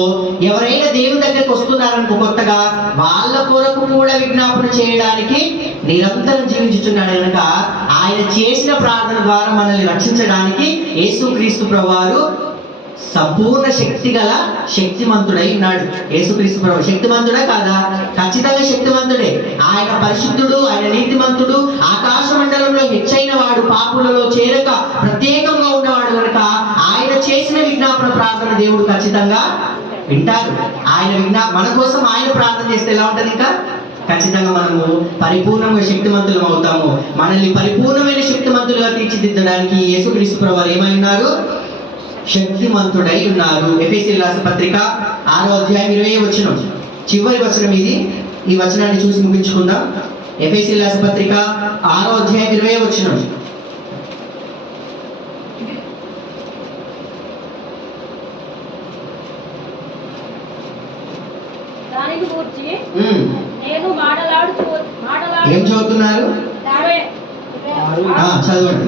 ఎవరైనా దేవుని దగ్గరికి వస్తున్నారనుకో కొత్తగా, వాళ్ళ కొరకు కూడా విజ్ఞాపన చేయడానికి నిరంతరం జీవించుచున్నాడు కనుక ఆయన చేసిన ప్రార్థన ద్వారా మనల్ని రక్షించడానికి యేసుక్రీస్తు ప్రభువారు సంపూర్ణ శక్తి గల శక్తిమంతుడై ఉన్నాడు. యేసుక్రీస్తు ప్రభు శక్తిమంతుడా కాదా? ఖచ్చితంగా శక్తిమంతుడే. ఆయన పరిశుద్ధుడు, ఆయన నీతిమంతుడు, ఆకాశ మండలంలో హెచ్చైన వాడు, పాపులలో చేరక ప్రత్యేకంగా ఉన్నవాడు కనుక ఆయన చేసిన విజ్ఞాపన ప్రార్థన దేవుడు ఖచ్చితంగా వింటారు. మన కోసం ఆయన ప్రార్థన చేస్తే ఎలా ఉంటది? ఇంకా ఖచ్చితంగా మనము పరిపూర్ణంగా శక్తిమంతులం అవుతాము. మనల్ని పరిపూర్ణమైన శక్తిమంతులుగా తీర్చిదిద్దడానికి యేసుక్రీస్తు ప్రభువారు ఏమై ఉన్నారు? శక్తిమంతుడై ఉన్నారు. ఎఫెసీయుల రాసిన పత్రిక 6వ అధ్యాయం 20వ వచనం. చివరి వచనం ఇది. ఈ వచనాన్ని చూసి ముగించుకుందాం. ఎఫెసీయుల రాసిన పత్రిక 6వ అధ్యాయం 20వ వచనం. ఏం చదువుతున్నారు? చదవండి.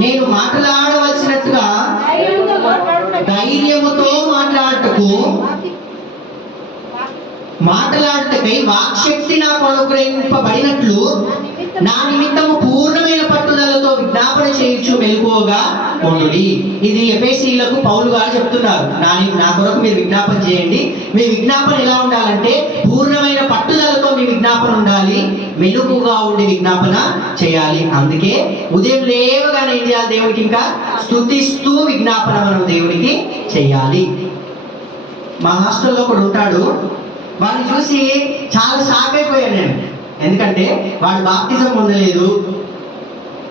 నేను మాట్లాడవలసినట్టుగా ధైర్యముతో మాట్లాడటకై వాక్శక్తి నాకు అనుగ్రహింపబడినట్లు నా నిమిత్తము పూర్ణమైన పట్టుదలతో విజ్ఞాపన చేయించు మెలకువగా ఉండుడి. ఇది ఎఫెసీయులకు పౌలు గారు చెప్తున్నారు. నా కొరకు మీరు విజ్ఞాపన చేయండి. మీ విజ్ఞాపన ఎలా ఉండాలంటే పూర్ణమైన పట్టుదలతో ఉండి విజ్ఞాపన ఉండాలి, మెలకుగా ఉండి విజ్ఞాపన చేయాలి. అందుకే ఉదయం లేవగానే ఏం చేయాలి? దేవునికి ఇంకా స్తుతిస్తూ విజ్ఞాపన మనం దేవునికి చేయాలి. మా హాస్టల్లో ఒకడు ఉంటాడు, వాడిని చూసి చాలా షాక్ అయిపోయాను నేను. ఎందుకంటే వాడు బాప్టిజం పొందలేదు,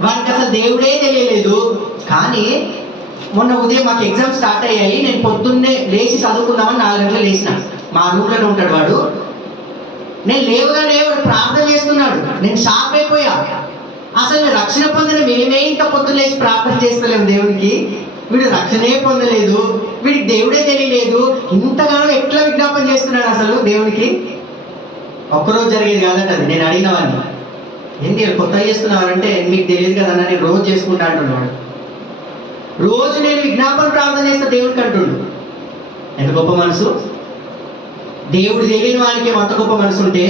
వాడికి అసలు దేవుడే తెలియలేదు. కానీ మొన్న ఉదయం మాకు ఎగ్జామ్ స్టార్ట్ అయ్యాయి, నేను పొద్దున్నే లేచి చదువుకుందామని 4 గంటలు లేచిన. మా రూమ్లోనే ఉంటాడు వాడు. నేను లేవగానే వాడు ప్రార్థన చేస్తున్నాడు. నేను షాక్ అయిపోయా. అసలు రక్షణ పొందిన మేమే ఇంత పొద్దున్న లేచి ప్రార్థన చేస్తలేము దేవునికి, వీడు రక్షణే పొందలేదు, వీడికి దేవుడే తెలియలేదు, ఇంతగానో ఎట్లా విజ్ఞాపన చేస్తున్నాడు అసలు దేవునికి? ఒక్కరోజు జరిగేది కాదంట అది. నేను అడిగిన వాడిని, ఏంటి కొత్తగా చేస్తున్నారంటే, మీకు తెలియదు కదన్నా నేను రోజు చేసుకుంటా అంటున్నాడు. రోజు నేను విజ్ఞాపన ప్రార్థన చేస్తా దేవుడికి అంటుండు. ఎంత గొప్ప మనసు! దేవుడు తెలియని వానికి అంత గొప్ప మనసు ఉంటే,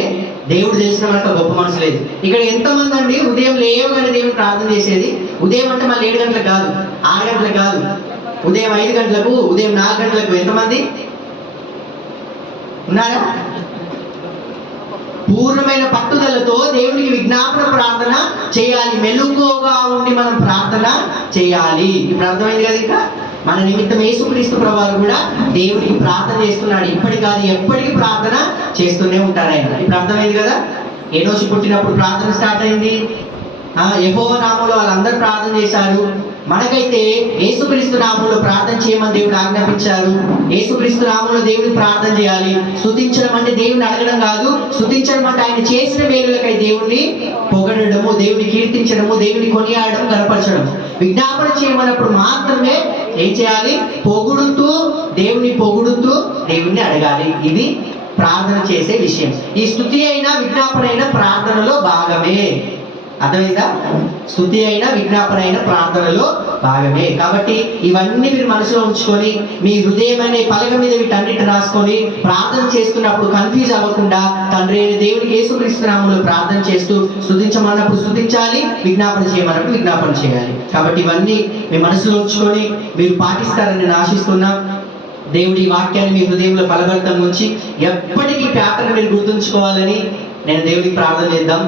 దేవుడు తెలిసిన వానికి గొప్ప మనసు లేదు. ఇక్కడ ఎంతమంది అండి ఉదయం లేవగానే దేవుడు ప్రార్థన చేసేది? ఉదయం అంటే మళ్ళీ 7 గంటలకు కాదు, 6 గంటలకు కాదు, ఉదయం 5 గంటలకు, ఉదయం 4 గంటలకు. ఎంతమంది ఉన్నారా? పూర్ణమైన పట్టుదలతో దేవునికి విజ్ఞాపన ప్రార్థన చేయాలి. మెలకువగా ఉండి మనం ప్రార్థన చేయాలి. ఇప్పుడు అర్థమైంది కదా? ఇంకా మన నిమిత్తం యేసుక్రీస్తు ప్రభువారు కూడా దేవునికి ప్రార్థన చేస్తున్నాడు. ఇప్పటికి కాదు, ఎప్పటికీ ప్రార్థన చేస్తూనే ఉంటారు ఆయన. ఇప్పుడు అర్థమైంది కదా? ఏనోషు పుట్టినప్పుడు ప్రార్థన స్టార్ట్ అయింది. యెహోవా నామంలో వాళ్ళందరూ ప్రార్థన చేశారు. మనకైతే యేసుక్రీస్తు నామంలో ప్రార్థన చేయమని దేవుడు ఆజ్ఞాపించారు. యేసుక్రీస్తు నామంలో దేవుడిని ప్రార్థన చేయాలి. స్తుతించడం అంటే దేవుడిని అడగడం కాదు, స్తుతించడం అంటే ఆయన చేసిన మేలులకై దేవుడిని పొగడము, దేవుడిని కీర్తించడము, దేవుడిని కొనియాడడం, గనపరచడం. విజ్ఞాపన చేయమన్నప్పుడు మాత్రమే ఏం చేయాలి? పొగుడుతూ, దేవుడిని పొగుడుతూ దేవుడిని అడగాలి. ఇది ప్రార్థన చేసే విషయం. ఈ స్తుతి అయినా విజ్ఞాపన అయినా ప్రార్థనలో భాగమే. అర్థమైందా? స్తుతి అయినా విజ్ఞాపన అయినా ప్రార్థనలో భాగమే. కాబట్టి ఇవన్నీ మీరు మనసులో ఉంచుకొని, మీ హృదయం అనే పలక మీద వీటన్నిటి రాసుకొని ప్రార్థన చేస్తున్నప్పుడు కన్ఫ్యూజ్ అవ్వకుండా, తండ్రి అయిన దేవుడికి యేసుక్రీస్తు నామములో ప్రార్థన చేస్తూ, స్తుతించమన్నప్పుడు స్తుతించాలి, విజ్ఞాపన చేయమన్నప్పుడు విజ్ఞాపన చేయాలి. కాబట్టి ఇవన్నీ మీ మనసులో ఉంచుకొని మీరు పాటిస్తారని నేను ఆశిస్తున్నా. దేవుడి వాక్యాన్ని మీ హృదయంలో బలభరితం ఉంచి ఎప్పటికీ ప్యాటర్న్ మీరు గుర్తుంచుకోవాలని నేను దేవుడికి ప్రార్థన చేద్దాం.